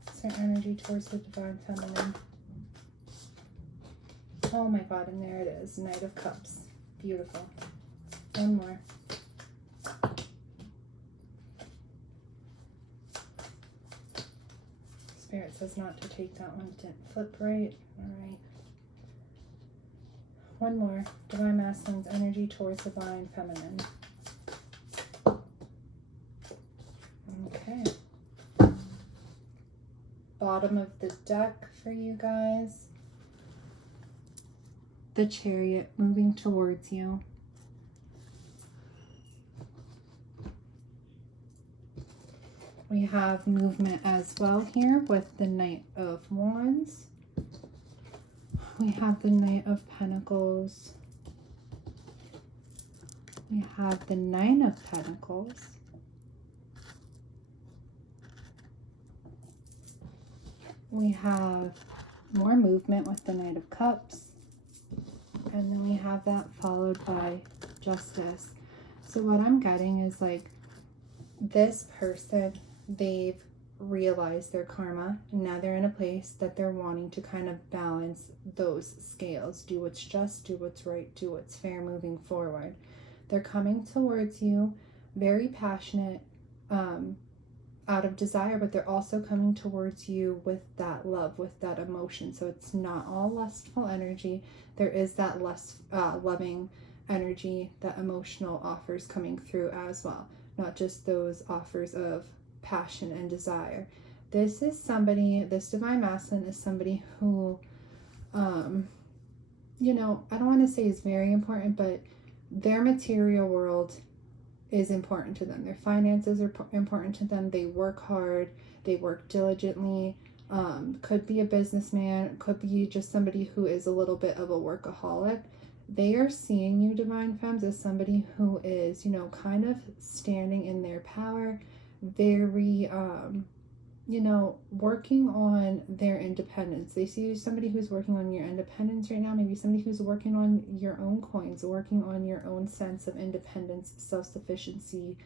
What's their energy towards the divine feminine? Oh my God, and there it is, Knight of Cups. Beautiful. One more. Spirit says not to take that one. Didn't flip right. All right. One more. Divine masculine's energy towards divine feminine. Okay. Bottom of the deck for you guys. The Chariot moving towards you. We have movement as well here with the Knight of Wands. We have the Knight of Pentacles. We have the Nine of Pentacles. We have more movement with the Knight of Cups. And then we have that followed by Justice. So what I'm getting is like this person, they've realized their karma, and now they're in a place that they're wanting to kind of balance those scales. Do what's just, do what's right, do what's fair moving forward. They're coming towards you, very passionate, out of desire, but they're also coming towards you with that love, with that emotion. So it's not all lustful energy. There is that less loving energy, that emotional offers coming through as well, not just those offers of passion and desire. This is somebody, this divine masculine is somebody who, you know, I don't want to say is very important, but their material world is important to them. Their finances are important to them. They work hard. They work diligently. Could be a businessman. Could be just somebody who is a little bit of a workaholic. They are seeing you, divine femmes, as somebody who is, you know, kind of standing in their power, very, you know, working on their independence. They see you as somebody who's working on your independence right now, maybe somebody who's working on your own coins, working on your own sense of independence, self-sufficiency,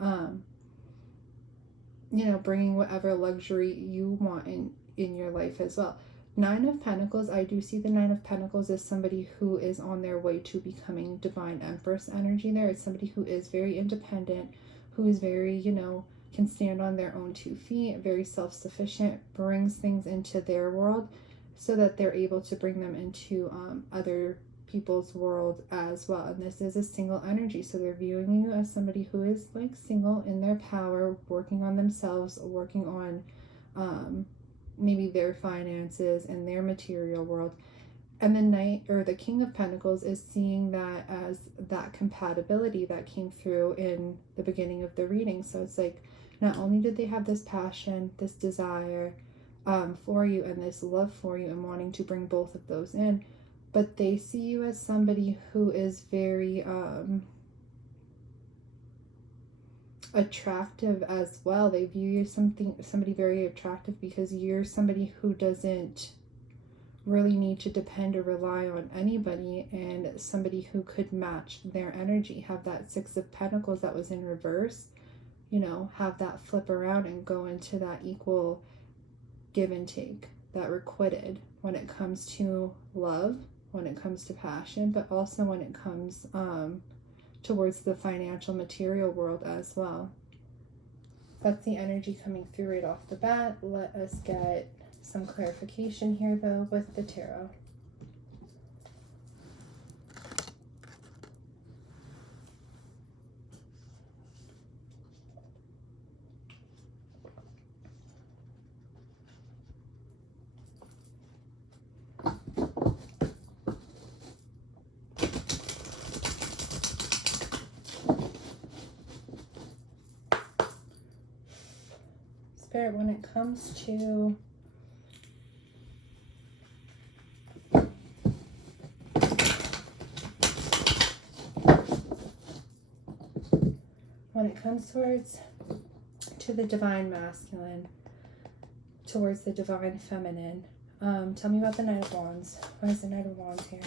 you know, bringing whatever luxury you want in your life as well. Nine of Pentacles, I do see the Nine of Pentacles as somebody who is on their way to becoming Divine Empress energy there. It's somebody who is very independent, who is very, you know, can stand on their own 2 feet, very self-sufficient, brings things into their world so that they're able to bring them into other people's world as well. And this is a single energy, so they're viewing you as somebody who is like single in their power, working on themselves, working on maybe their finances and their material world. And the Knight, or the King of Pentacles, is seeing that as that compatibility that came through in the beginning of the reading. So it's like, not only did they have this passion, this desire for you, and this love for you, and wanting to bring both of those in, but they see you as somebody who is very attractive as well. They view you as somebody very attractive because you're somebody who doesn't really need to depend or rely on anybody, and somebody who could match their energy, have that Six of Pentacles that was in reverse, you know, have that flip around and go into that equal give and take, that requited when it comes to love, when it comes to passion, but also when it comes towards the financial material world as well. That's the energy coming through right off the bat. Let us get some clarification here though with the tarot. Spirit, when it comes to towards to the divine masculine, towards the divine feminine, tell me about the Knight of Wands. Why is the Knight of Wands here?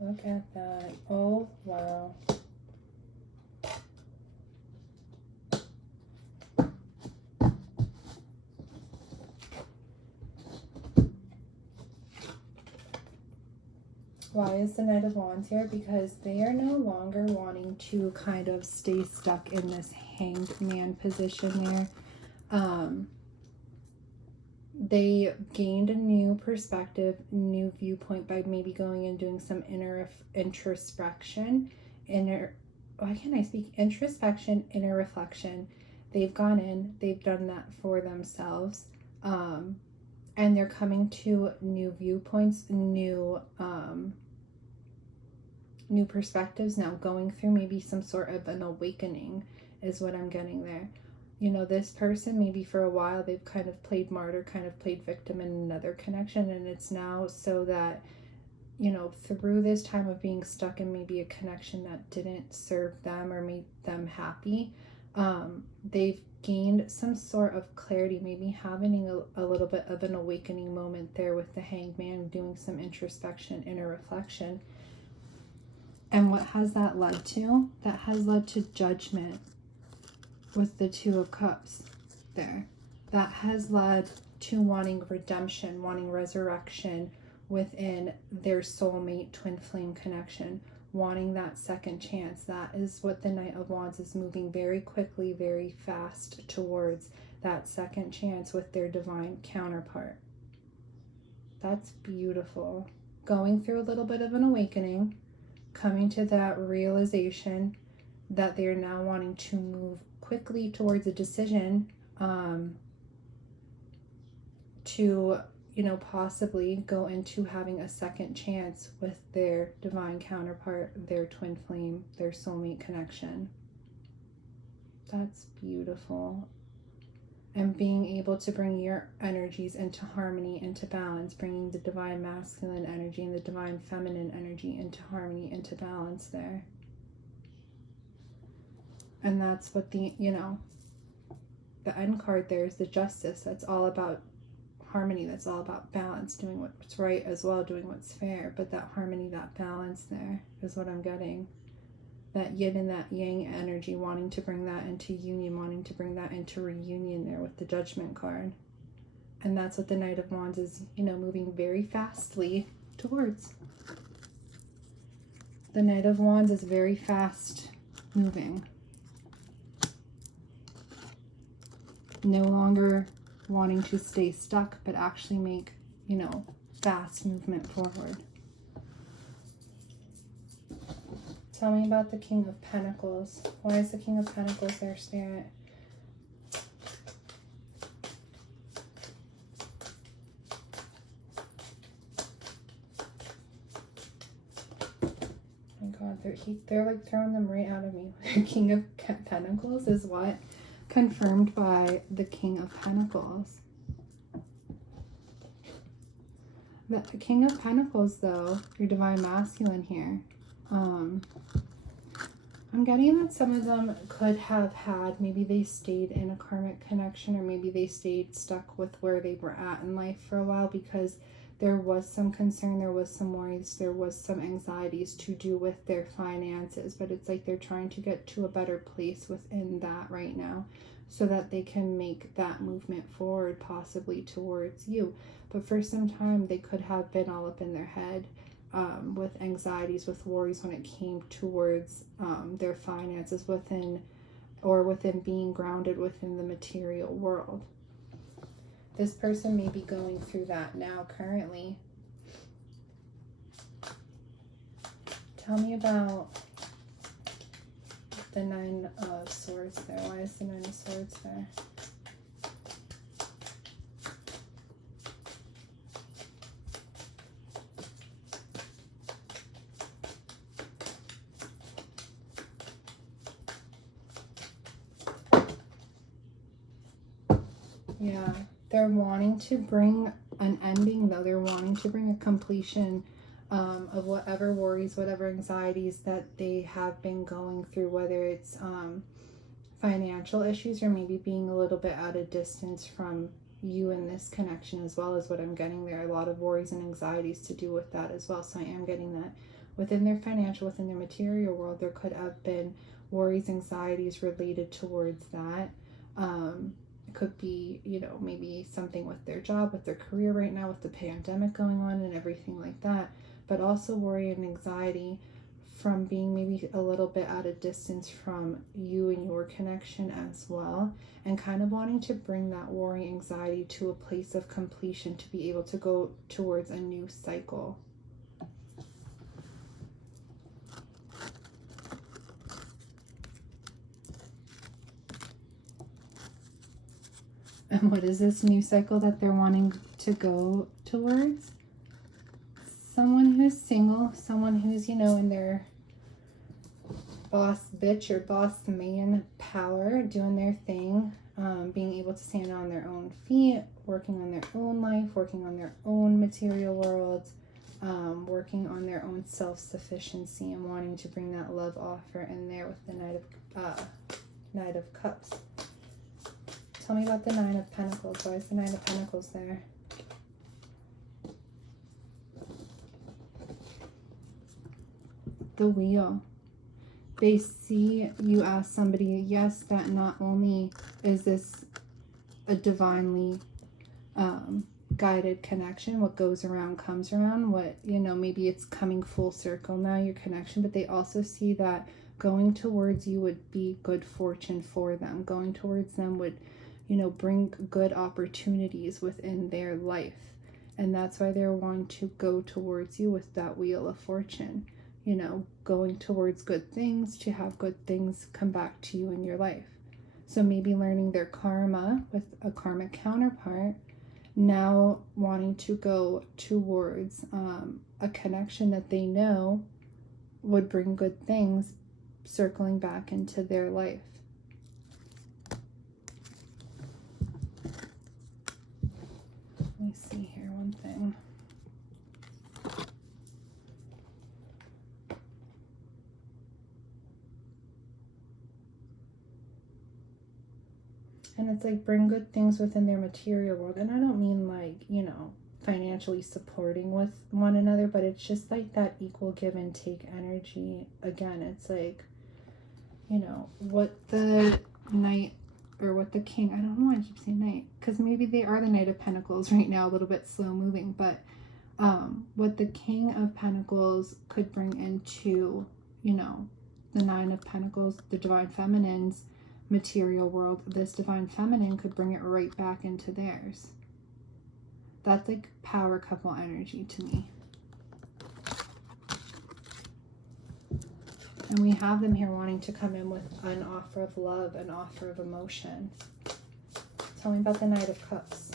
Look at that. Oh, wow. Why is the Knight of Wands here? Because they are no longer wanting to kind of stay stuck in this hanged man position there. They gained a new perspective, new viewpoint by maybe going and doing some introspection, introspection, inner reflection. They've gone in, they've done that for themselves. And they're coming to new viewpoints, new perspectives now, going through maybe some sort of an awakening is what I'm getting there. You know, this person, maybe for a while, they've kind of played martyr, kind of played victim in another connection, and it's now so that, you know, through this time of being stuck in maybe a connection that didn't serve them or made them happy, they've gained some sort of clarity, maybe having a little bit of an awakening moment there with the Hanged Man, doing some introspection, inner reflection. And what has that led to? That has led to judgment with the Two of Cups there. That has led to wanting redemption, wanting resurrection within their soulmate twin flame connection, wanting that second chance. That is what the Knight of Wands is, moving very quickly, very fast towards that second chance with their divine counterpart. That's beautiful. Going through a little bit of an awakening, coming to that realization that they're now wanting to move quickly towards a decision to, you know, possibly go into having a second chance with their divine counterpart, their twin flame, their soulmate connection. That's beautiful. And being able to bring your energies into harmony, into balance, bringing the divine masculine energy and the divine feminine energy into harmony, into balance there. And that's what the, you know, the end card there is the Justice. That's all about harmony. That's all about balance, doing what's right as well, doing what's fair. But that harmony, that balance there is what I'm getting. That yin and that yang energy, wanting to bring that into union, wanting to bring that into reunion there with the Judgment card. And that's what the Knight of Wands is, you know, moving very fastly towards. The Knight of Wands is very fast moving. No longer wanting to stay stuck, but actually make, you know, fast movement forward. Tell me about the King of Pentacles. Why is the King of Pentacles there, Spirit? Oh my God, they're like throwing them right out of me. King of Pentacles is what? Confirmed by the King of Pentacles. The King of Pentacles, though, your divine masculine here. I'm getting that some of them could have had, maybe they stayed in a karmic connection, or maybe they stayed stuck with where they were at in life for a while because there was some concern, there was some worries, there was some anxieties to do with their finances, but it's like they're trying to get to a better place within that right now so that they can make that movement forward, possibly towards you. But for some time, they could have been all up in their head with anxieties, with worries when it came towards their finances within being grounded within the material world. This person may be going through that now currently. Tell me about the Nine of Swords there. Why is the Nine of Swords there? Yeah, they're wanting to bring an ending, though. They're wanting to bring a completion of whatever worries, whatever anxieties that they have been going through, whether it's financial issues or maybe being a little bit at a distance from you in this connection as well, as what I'm getting there. A lot of worries and anxieties to do with that as well. So I am getting that within their financial, within their material world, there could have been worries, anxieties related towards that. It could be, you know, maybe something with their job, with their career right now, with the pandemic going on and everything like that. But also worry and anxiety from being maybe a little bit at a distance from you and your connection as well, and kind of wanting to bring that worry, anxiety to a place of completion to be able to go towards a new cycle. And what is this new cycle that they're wanting to go towards? Someone who's single, someone who's, you know, in their boss bitch or boss man power, doing their thing, being able to stand on their own feet, working on their own life, working on their own material world, working on their own self-sufficiency, and wanting to bring that love offer in there with the Knight of Cups. Tell me about the Nine of Pentacles. Why is the Nine of Pentacles there? The Wheel. They see you as somebody, yes, that not only is this a divinely guided connection. What goes around comes around. What, you know, maybe it's coming full circle now, your connection, but they also see that going towards you would be good fortune for them. Going towards them would, you know, bring good opportunities within their life. And that's why they're wanting to go towards you with that wheel of fortune, you know, going towards good things, to have good things come back to you in your life. So maybe learning their karma with a karmic counterpart, now wanting to go towards a connection that they know would bring good things circling back into their life. Let me see here one thing. And it's like bring good things within their material world. And I don't mean like, you know, financially supporting with one another, but it's just like that equal give and take energy. Again, it's like, you know, what the Knight or what the King, I don't know why I keep saying Knight, because maybe they are the Knight of Pentacles right now, a little bit slow moving, but what the King of Pentacles could bring into, you know, the Nine of Pentacles, the Divine Feminine's material world, this Divine Feminine could bring it right back into theirs. That's like power couple energy to me. And we have them here wanting to come in with an offer of love, an offer of emotion. Tell me about the Knight of Cups.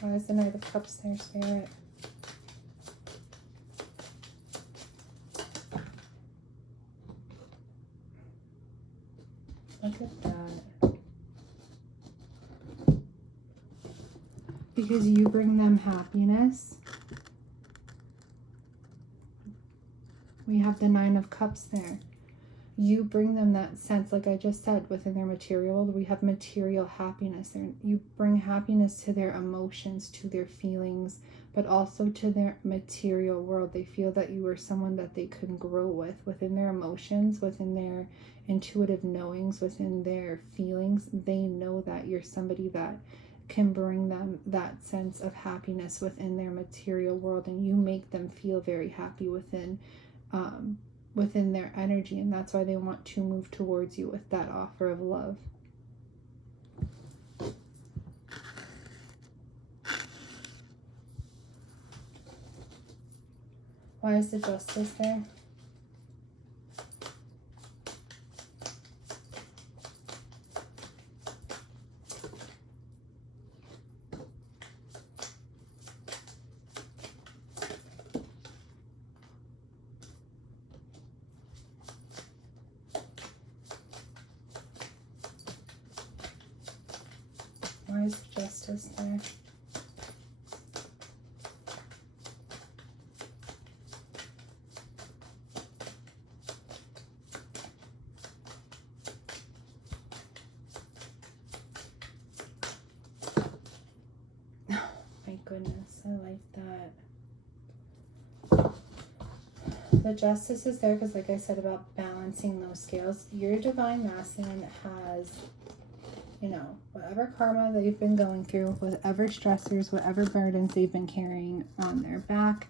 Why is the Knight of Cups there, Spirit? Look at that. Because you bring them happiness. We have the Nine of Cups there. You bring them that sense, like I just said, within their material world, we have material happiness there. You bring happiness to their emotions, to their feelings, but also to their material world. They feel that you are someone that they can grow with, within their emotions, within their intuitive knowings, within their feelings. They know that you're somebody that can bring them that sense of happiness within their material world, and you make them feel very happy within their energy, and that's why they want to move towards you with that offer of love. Why is the Justice there? Why is the Justice there? My goodness, I like that. The Justice is there because, like I said, about balancing those scales. Your Divine Masculine has, you know, whatever karma they've been going through, whatever stressors, whatever burdens they've been carrying on their back,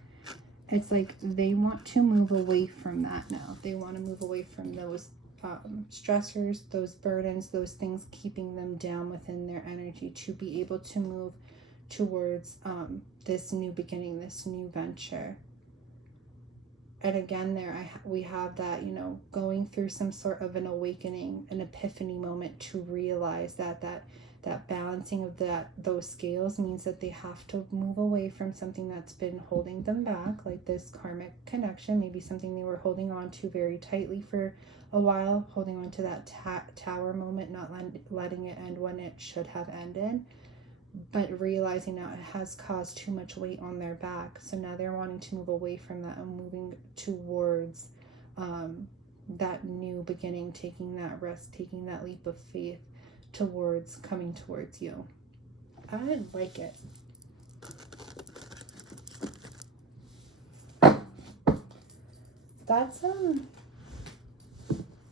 it's like they want to move away from that now. They want to move away from those stressors, those burdens, those things keeping them down within their energy, to be able to move towards this new beginning, this new venture. And again, there we have that, you know, going through some sort of an awakening, an epiphany moment, to realize that balancing of those scales means that they have to move away from something that's been holding them back, like this karmic connection, maybe something they were holding on to very tightly for a while, holding on to that tower moment, not letting it end when it should have ended, but realizing now it has caused too much weight on their back. So now they're wanting to move away from that and moving towards that new beginning, taking that risk, taking that leap of faith towards coming towards you. I like it. That's a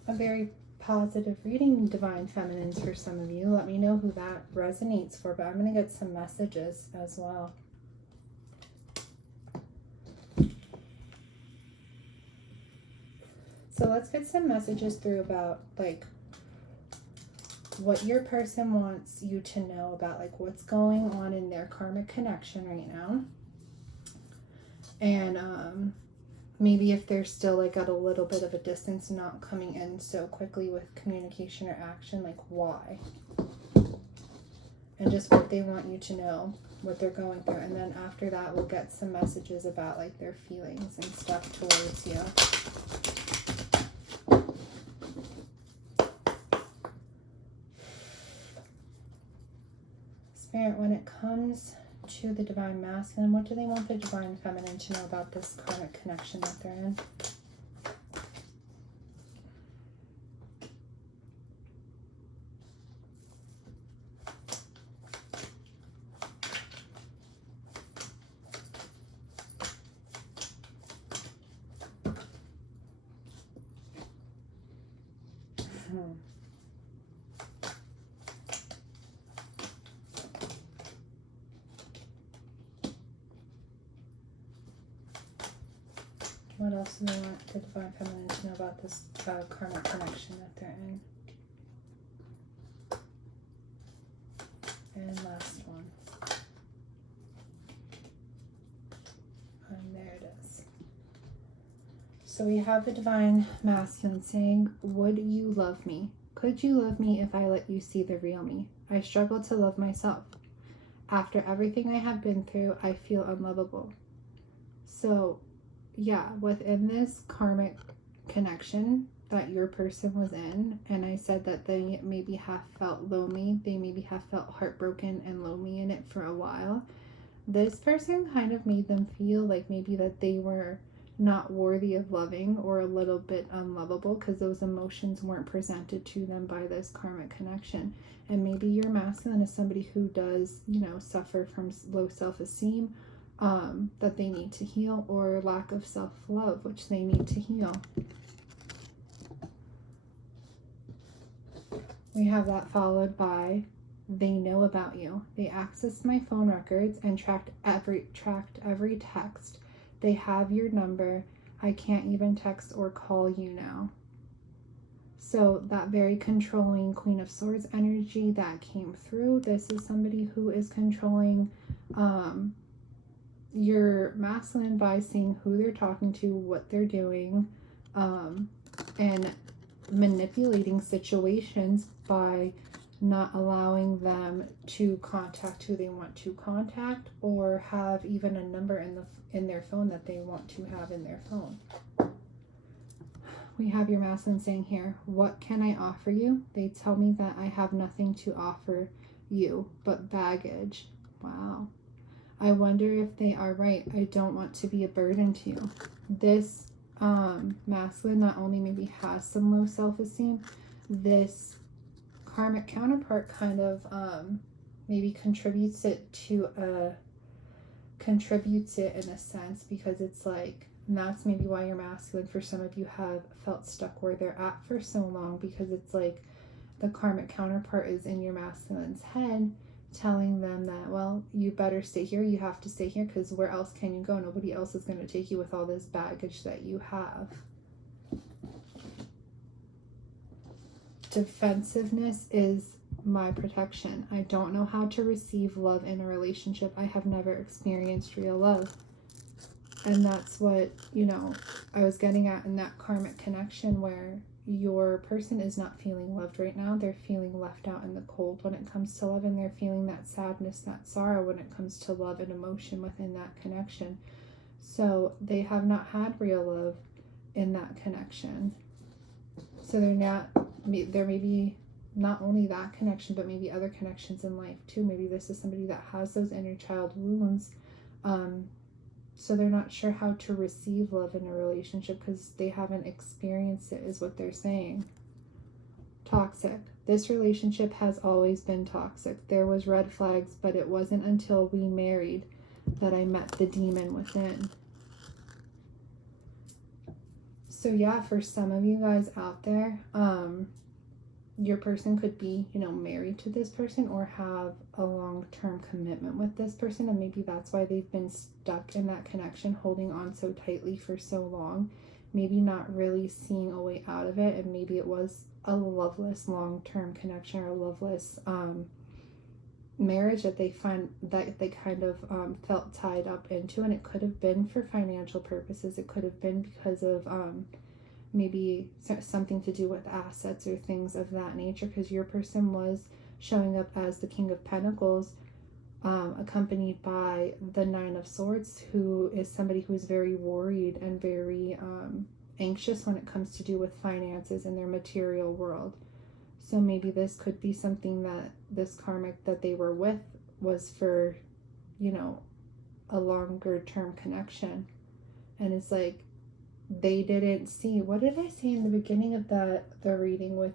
very positive reading, Divine Feminines, for some of you. Let me know who that resonates for, but I'm going to get some messages as well. So let's get some messages through about, like, what your person wants you to know about, like, what's going on in their karmic connection right now. And maybe if they're still, like, at a little bit of a distance, not coming in so quickly with communication or action, like, why? And just what they want you to know, what they're going through. And then after that, we'll get some messages about, like, their feelings and stuff towards you. Spirit, when it comes to the Divine Masculine, what do they want the Divine Feminine to know about this karmic connection that they're in? What else do they want the Divine Feminine to know about this karmic connection that they're in? And last one. And there it is. So we have the Divine Masculine saying, would you love me? Could you love me if I let you see the real me? I struggle to love myself. After everything I have been through, I feel unlovable. So yeah, within this karmic connection that your person was in, and I said that they maybe have felt lonely, they maybe have felt heartbroken and lonely in it for a while. This person kind of made them feel like maybe that they were not worthy of loving, or a little bit unlovable, because those emotions weren't presented to them by this karmic connection. And maybe your masculine is somebody who does, you know, suffer from low self-esteem, that they need to heal, or lack of self-love, which they need to heal. We have that followed by, they know about you. They accessed my phone records and tracked every text. They have your number. I can't even text or call you now. So that very controlling Queen of Swords energy that came through, this is somebody who is controlling your masculine by seeing who they're talking to, what they're doing, and manipulating situations by not allowing them to contact who they want to contact, or have even a number in their phone that they want to have in their phone. We have your masculine saying here, what can I offer you? They tell me that I have nothing to offer you but baggage. Wow. I wonder if they are right. I don't want to be a burden to you. This masculine not only maybe has some low self-esteem, this karmic counterpart kind of maybe contributes it in a sense, because it's like, and that's maybe why your masculine, for some of you, have felt stuck where they're at for so long, because it's like the karmic counterpart is in your masculine's head, telling them that, well, you better stay here, you have to stay here, because where else can you go? Nobody else is going to take you with all this baggage that you have. Defensiveness is my protection. I don't know how to receive love in a relationship. I have never experienced real love. And that's what, you know, I was getting at in that karmic connection, where your person is not feeling loved right now. They're feeling left out in the cold when it comes to love, and they're feeling that sadness, that sorrow when it comes to love and emotion within that connection. So they have not had real love in that connection. So they're maybe not only that connection, but maybe other connections in life too. Maybe this is somebody that has those inner child wounds. So they're not sure how to receive love in a relationship because they haven't experienced it, is what they're saying. Toxic. This relationship has always been toxic. There was red flags, but it wasn't until we married that I met the demon within. So yeah, for some of you guys out there, your person could be, you know, married to this person or have a long-term commitment with this person, and maybe that's why they've been stuck in that connection, holding on so tightly for so long, maybe not really seeing a way out of it. And maybe it was a loveless long-term connection or a loveless marriage that they kind of felt tied up into. And it could have been for financial purposes. It could have been because of maybe something to do with assets or things of that nature, because your person was showing up as the King of Pentacles, accompanied by the Nine of Swords, who is somebody who is very worried and very anxious when it comes to do with finances in their material world. So maybe this could be something that this karmic that they were with was for, you know, a longer term connection. And it's like they didn't see, what did I say in the beginning of the reading with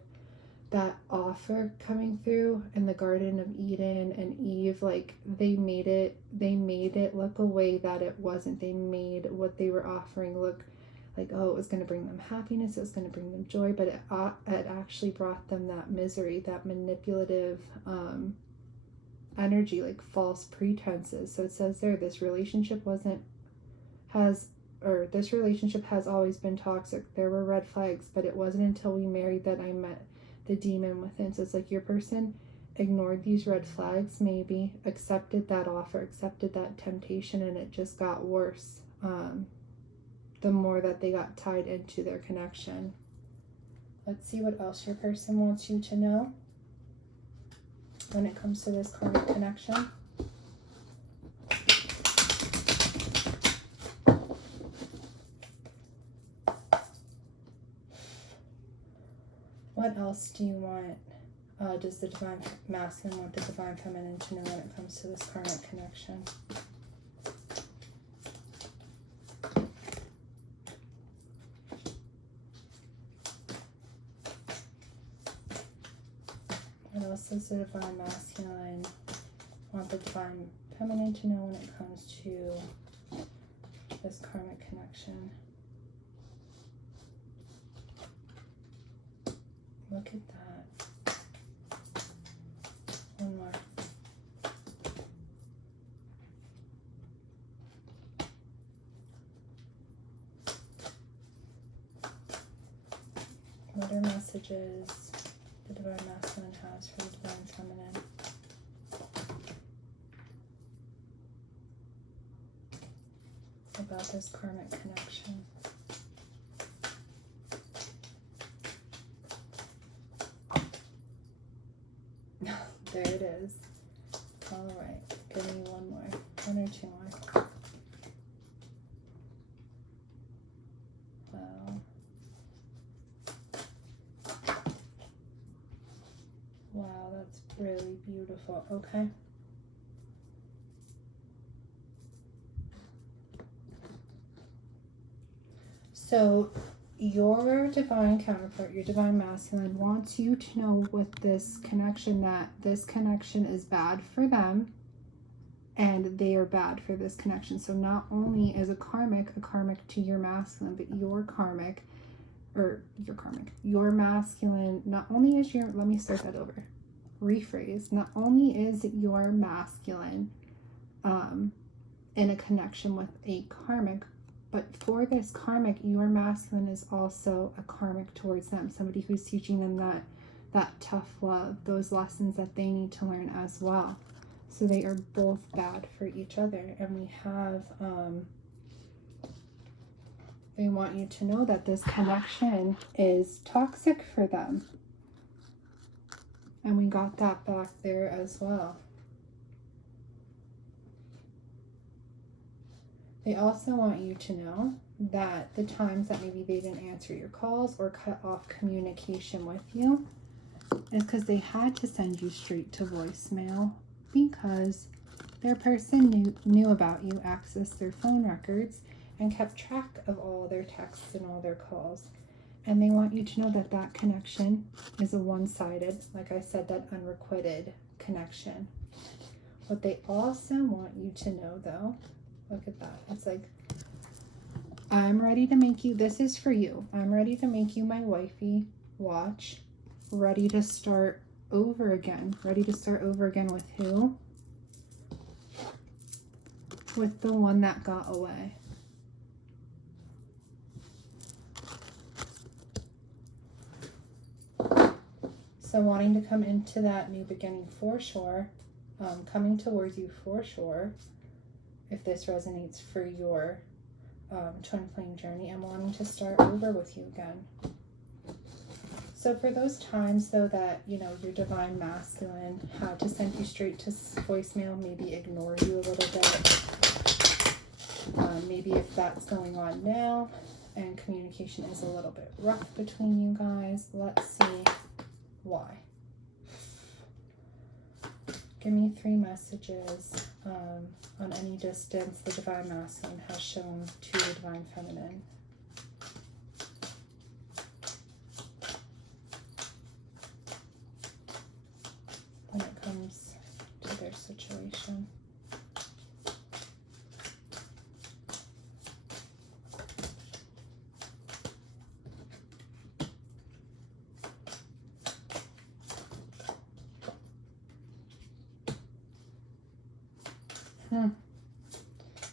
that offer coming through in the Garden of Eden and Eve? Like they made it look a way that it wasn't. They made what they were offering look like, oh, it was going to bring them happiness, it was going to bring them joy, but it actually brought them that misery, that manipulative energy, like false pretenses. So it says there, this relationship has always been toxic. There were red flags, but it wasn't until we married that I met the demon within. So it's like your person ignored these red flags, maybe accepted that offer, accepted that temptation, and it just got worse the more that they got tied into their connection. Let's see what else your person wants you to know when it comes to this karmic connection. What else do you want? Does the Divine Masculine want the Divine Feminine to know when it comes to this karmic connection? What else does the Divine Masculine want the Divine Feminine to know when it comes to this karmic connection? Look at that. One more. What are messages the Divine Masculine has for the Divine Feminine? About this karmic connection. There it is. All right, give me one more, one or two more. Wow. Wow, that's really beautiful. Okay. So your divine counterpart, your divine masculine, wants you to know with this connection that this connection is bad for them and they are bad for this connection. So not only is a karmic to your masculine, but your masculine, not only is your, let me start that over, rephrase, not only is your masculine in a connection with a karmic, but for this karmic, your masculine is also a karmic towards them. Somebody who's teaching them that tough love, those lessons that they need to learn as well. So they are both bad for each other. And we have, they want you to know that this connection is toxic for them. And we got that back there as well. They also want you to know that the times that maybe they didn't answer your calls or cut off communication with you is because they had to send you straight to voicemail, because their person knew about you, accessed their phone records, and kept track of all their texts and all their calls. And they want you to know that that connection is a one-sided, like I said, that unrequited connection. What they also want you to know, though, look at that. It's like, I'm ready to make you, this is for you. I'm ready to make you my wifey. Watch. ready to start over again. Ready to start over again with who? With the one that got away. So wanting to come into that new beginning for sure. Coming towards you for sure. If this resonates for your twin flame journey, and wanting to start over with you again. So for those times though that, you know, your divine masculine had to send you straight to voicemail, maybe ignore you a little bit. Maybe if that's going on now and communication is a little bit rough between you guys, let's see why. Give me 3 messages on any distance the divine masculine has shown to the divine feminine. When it comes to their situation.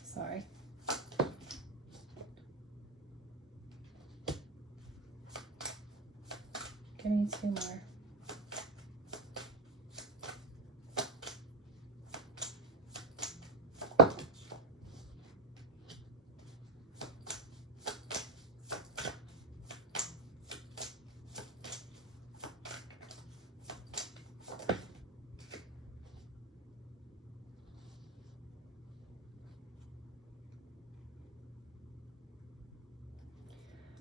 Sorry. Give me 2 more.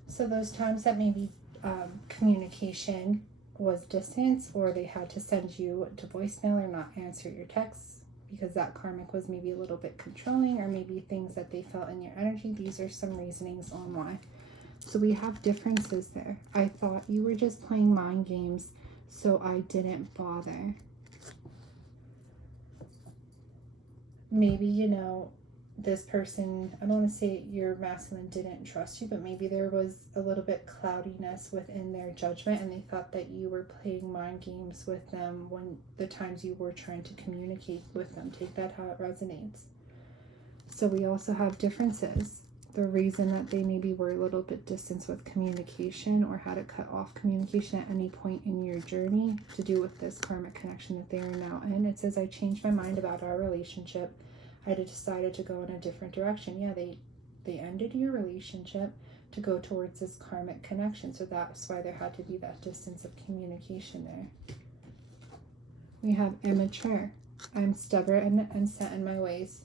So those times that maybe communication was distance, or they had to send you to voicemail or not answer your texts because that karmic was maybe a little bit controlling, or maybe things that they felt in your energy. These are some reasonings on why. So we have differences there. I thought you were just playing mind games, so I didn't bother. Maybe, you know, this person, I don't want to say your masculine didn't trust you, but maybe there was a little bit cloudiness within their judgment, and they thought that you were playing mind games with them when the times you were trying to communicate with them. Take that how it resonates. So we also have differences. The reason that they maybe were a little bit distant with communication, or had to cut off communication at any point in your journey, to do with this karmic connection that they are now in. It says, I changed my mind about our relationship. I decided to go in a different direction. Yeah, they ended your relationship to go towards this karmic connection. So that's why there had to be that distance of communication there. We have immature. I'm stubborn and set in my ways.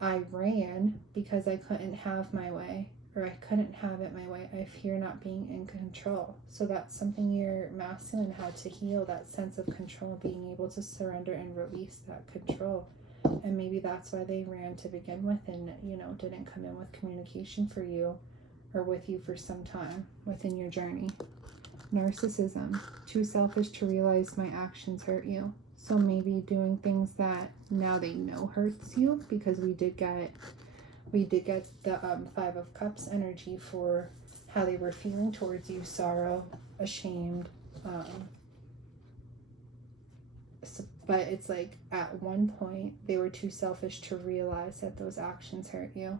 I ran because I couldn't have my way, or I couldn't have it my way. I fear not being in control. So that's something your masculine had to heal, that sense of control, being able to surrender and release that control. And maybe that's why they ran to begin with, and, you know, didn't come in with communication for you or with you for some time within your journey. Narcissism. Too selfish to realize my actions hurt you. So maybe doing things that now they know hurts you, because we did get the 5 of Cups energy for how they were feeling towards you. Sorrow, ashamed, but it's like at one point they were too selfish to realize that those actions hurt you.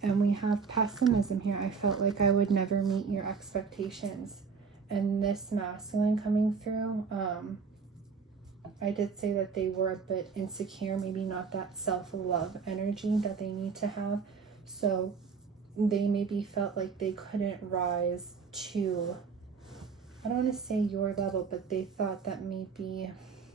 And we have pessimism here. I felt like I would never meet your expectations. And this masculine coming through, I did say that they were a bit insecure, maybe not that self-love energy that they need to have. So they maybe felt like they couldn't rise to, I don't want to say your level, but they thought that maybe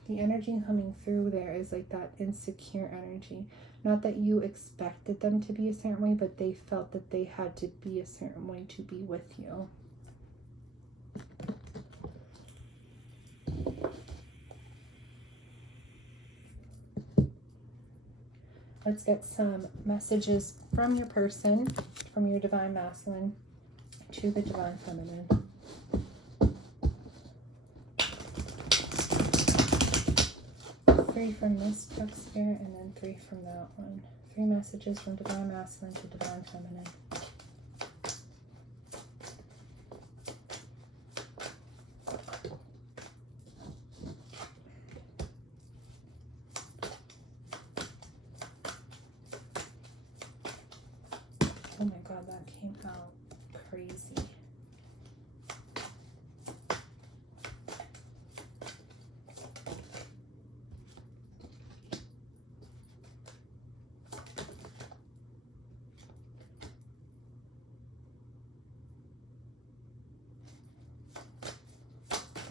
the energy coming through there is like that insecure energy. Not that you expected them to be a certain way, but they felt that they had to be a certain way to be with you. Let's get some messages from your person, from your divine masculine to the divine feminine. 3 from this Cup Spirit, and then 3 from that one. 3 messages from divine masculine to divine feminine. God, that came out crazy.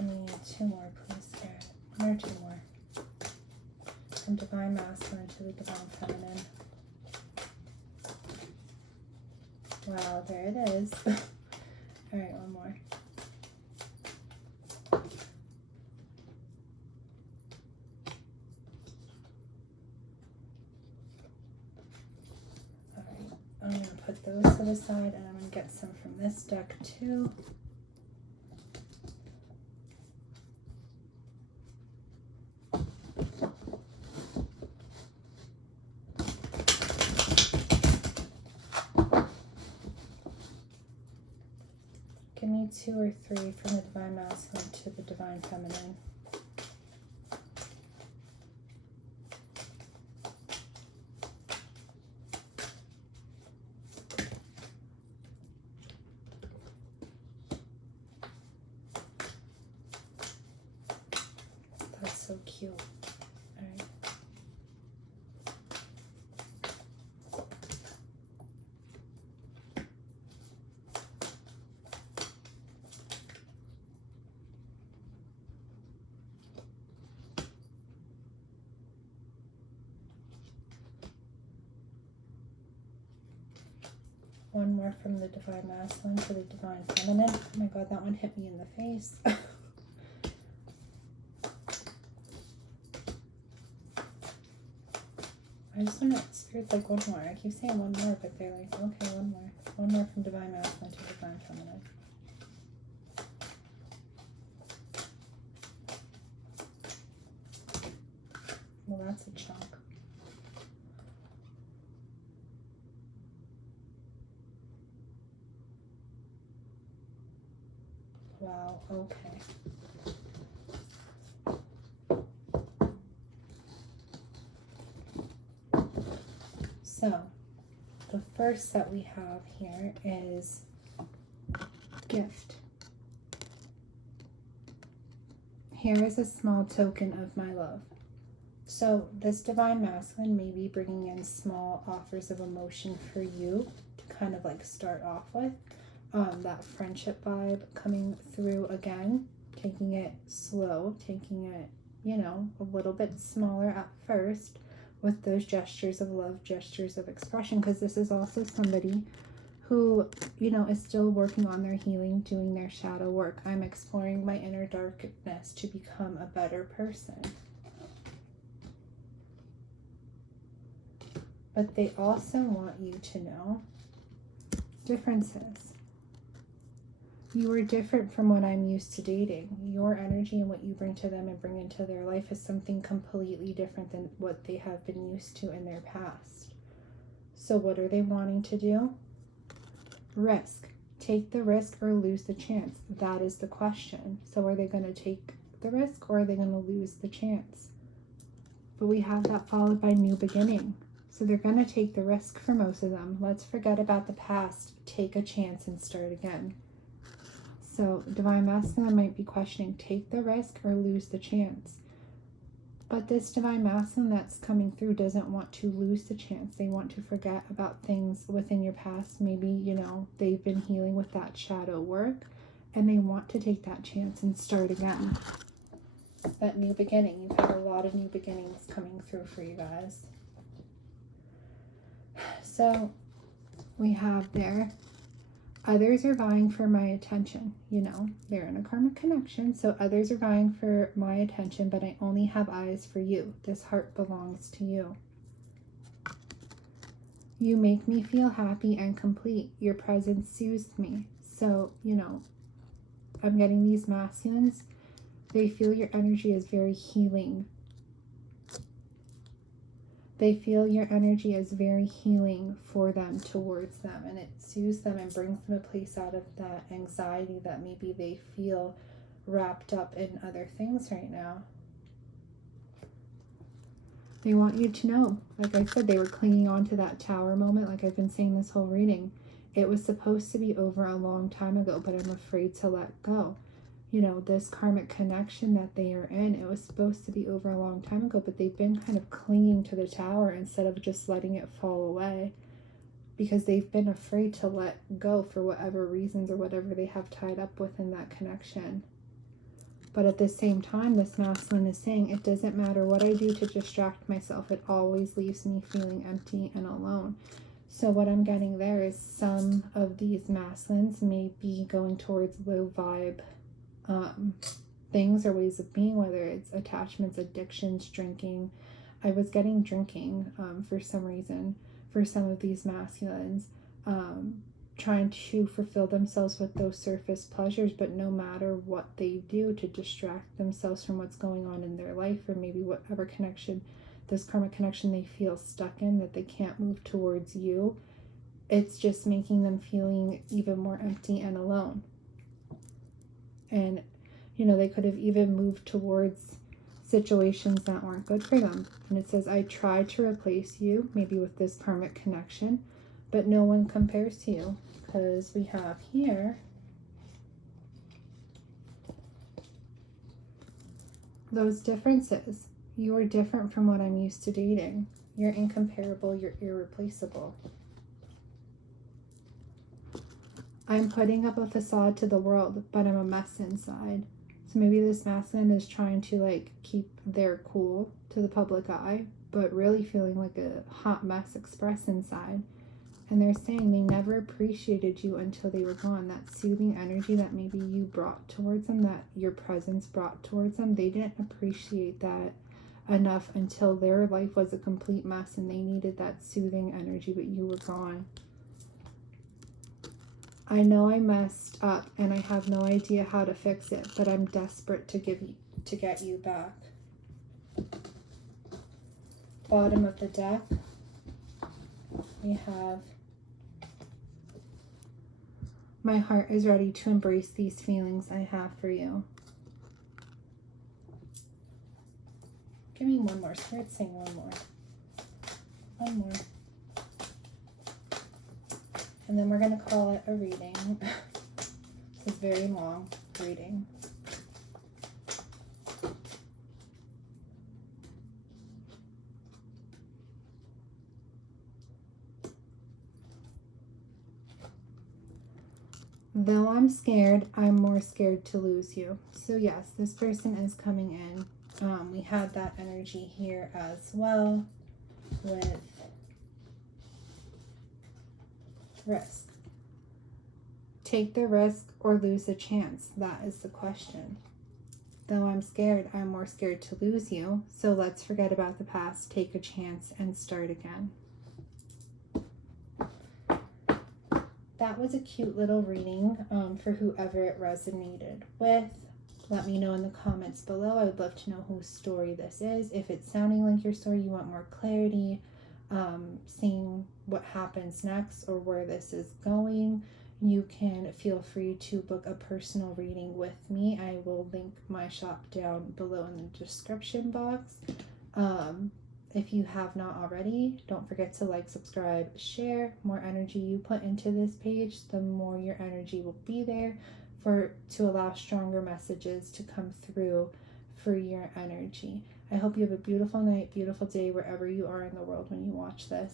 I need 2 more, please, Spirit. 1 or 2 more. From Divine Masculine to the Divine Feminine. Wow, there it is. All right, 1 more. All right, I'm going to put those to the side, and I'm going to get some from this deck too. Give me 2 or 3 from the Divine Masculine to the Divine Feminine. That's so cute. All right. One more from the Divine Masculine to the Divine Feminine. Oh my God, that one hit me in the face. I just want to, Spirit's like 1 more. I keep saying 1 more, but they're like, okay, 1 more. 1 more from Divine Masculine to Divine Feminine. Well, that's a chunk. Wow, okay. So, the first that we have here is gift. Here is a small token of my love. So, this Divine Masculine may be bringing in small offers of emotion for you to kind of like start off with. That friendship vibe coming through again, taking it slow, taking it, you know, a little bit smaller at first with those gestures of love, gestures of expression, because this is also somebody who, you know, is still working on their healing, doing their shadow work. I'm exploring my inner darkness to become a better person. But they also want you to know differences. You are different from what I'm used to dating. Your energy and what you bring to them and bring into their life is something completely different than what they have been used to in their past. So what are they wanting to do? Risk. Take the risk or lose the chance. That is the question. So are they going to take the risk or are they going to lose the chance? But we have that followed by new beginning. So they're going to take the risk for most of them. Let's forget about the past. Take a chance and start again. So Divine Masculine might be questioning, take the risk or lose the chance. But this Divine Masculine that's coming through doesn't want to lose the chance. They want to forget about things within your past. Maybe, you know, they've been healing with that shadow work and they want to take that chance and start again. That new beginning. You've had a lot of new beginnings coming through for you guys. So we have there, others are vying for my attention. You know, they're in a karmic connection. So others are vying for my attention, but I only have eyes for you. This heart belongs to you. You make me feel happy and complete. Your presence soothes me. So, you know, I'm getting these masculines. They feel your energy is very healing. They feel your energy is very healing for them, towards them, and it soothes them and brings them a place out of that anxiety that maybe they feel wrapped up in other things right now. They want you to know, like I said, they were clinging on to that tower moment, like I've been saying this whole reading. it was supposed to be over a long time ago, but I'm afraid to let go. You know, this karmic connection that they are in, it was supposed to be over a long time ago, but they've been kind of clinging to the tower instead of just letting it fall away, because they've been afraid to let go for whatever reasons or whatever they have tied up within that connection. But at the same time, this masculine is saying, it doesn't matter what I do to distract myself, it always leaves me feeling empty and alone. So what I'm getting there is some of these masculines may be going towards low vibe things or ways of being, whether it's attachments, addictions, drinking. I was getting drinking for some reason for some of these masculines, trying to fulfill themselves with those surface pleasures, but no matter what they do to distract themselves from what's going on in their life, or maybe whatever connection, this karmic connection they feel stuck in, that they can't move towards you, it's just making them feeling even more empty and alone. And, you know, they could have even moved towards situations that weren't good for them. And it says, I tried to replace you, maybe with this karmic connection, but no one compares to you. Because we have here those differences. You are different from what I'm used to dating. You're incomparable. You're irreplaceable. I'm putting up a facade to the world, but I'm a mess inside. So maybe this masculine is trying to like keep their cool to the public eye, but really feeling like a hot mess expressed inside. And they're saying they never appreciated you until they were gone. That soothing energy that maybe you brought towards them, that your presence brought towards them, they didn't appreciate that enough until their life was a complete mess and they needed that soothing energy, but you were gone. I know I messed up and I have no idea how to fix it, but I'm desperate to get you back. Bottom of the deck, we have, my heart is ready to embrace these feelings I have for you. Give me one more. Spirit, sing one more. One more. And then we're going to call it a reading. This is very long reading. Though I'm scared, I'm more scared to lose you. So yes, this person is coming in. We had that energy here as well with risk. Take the risk or lose a chance. That is the question. Though I'm scared, I'm more scared to lose you. So let's forget about the past, take a chance, and start again. That was a cute little reading for whoever it resonated with. Let me know in the comments below. I would love to know whose story this is. If it's sounding like your story, you want more clarity, seeing what happens next or where this is going, you can feel free to book a personal reading with me. I will link my shop down below in the description box. If you have not already, don't forget to like, subscribe, share. More energy you put into this page, the more your energy will be there to allow stronger messages to come through for your energy. I hope you have a beautiful night, beautiful day, wherever you are in the world when you watch this.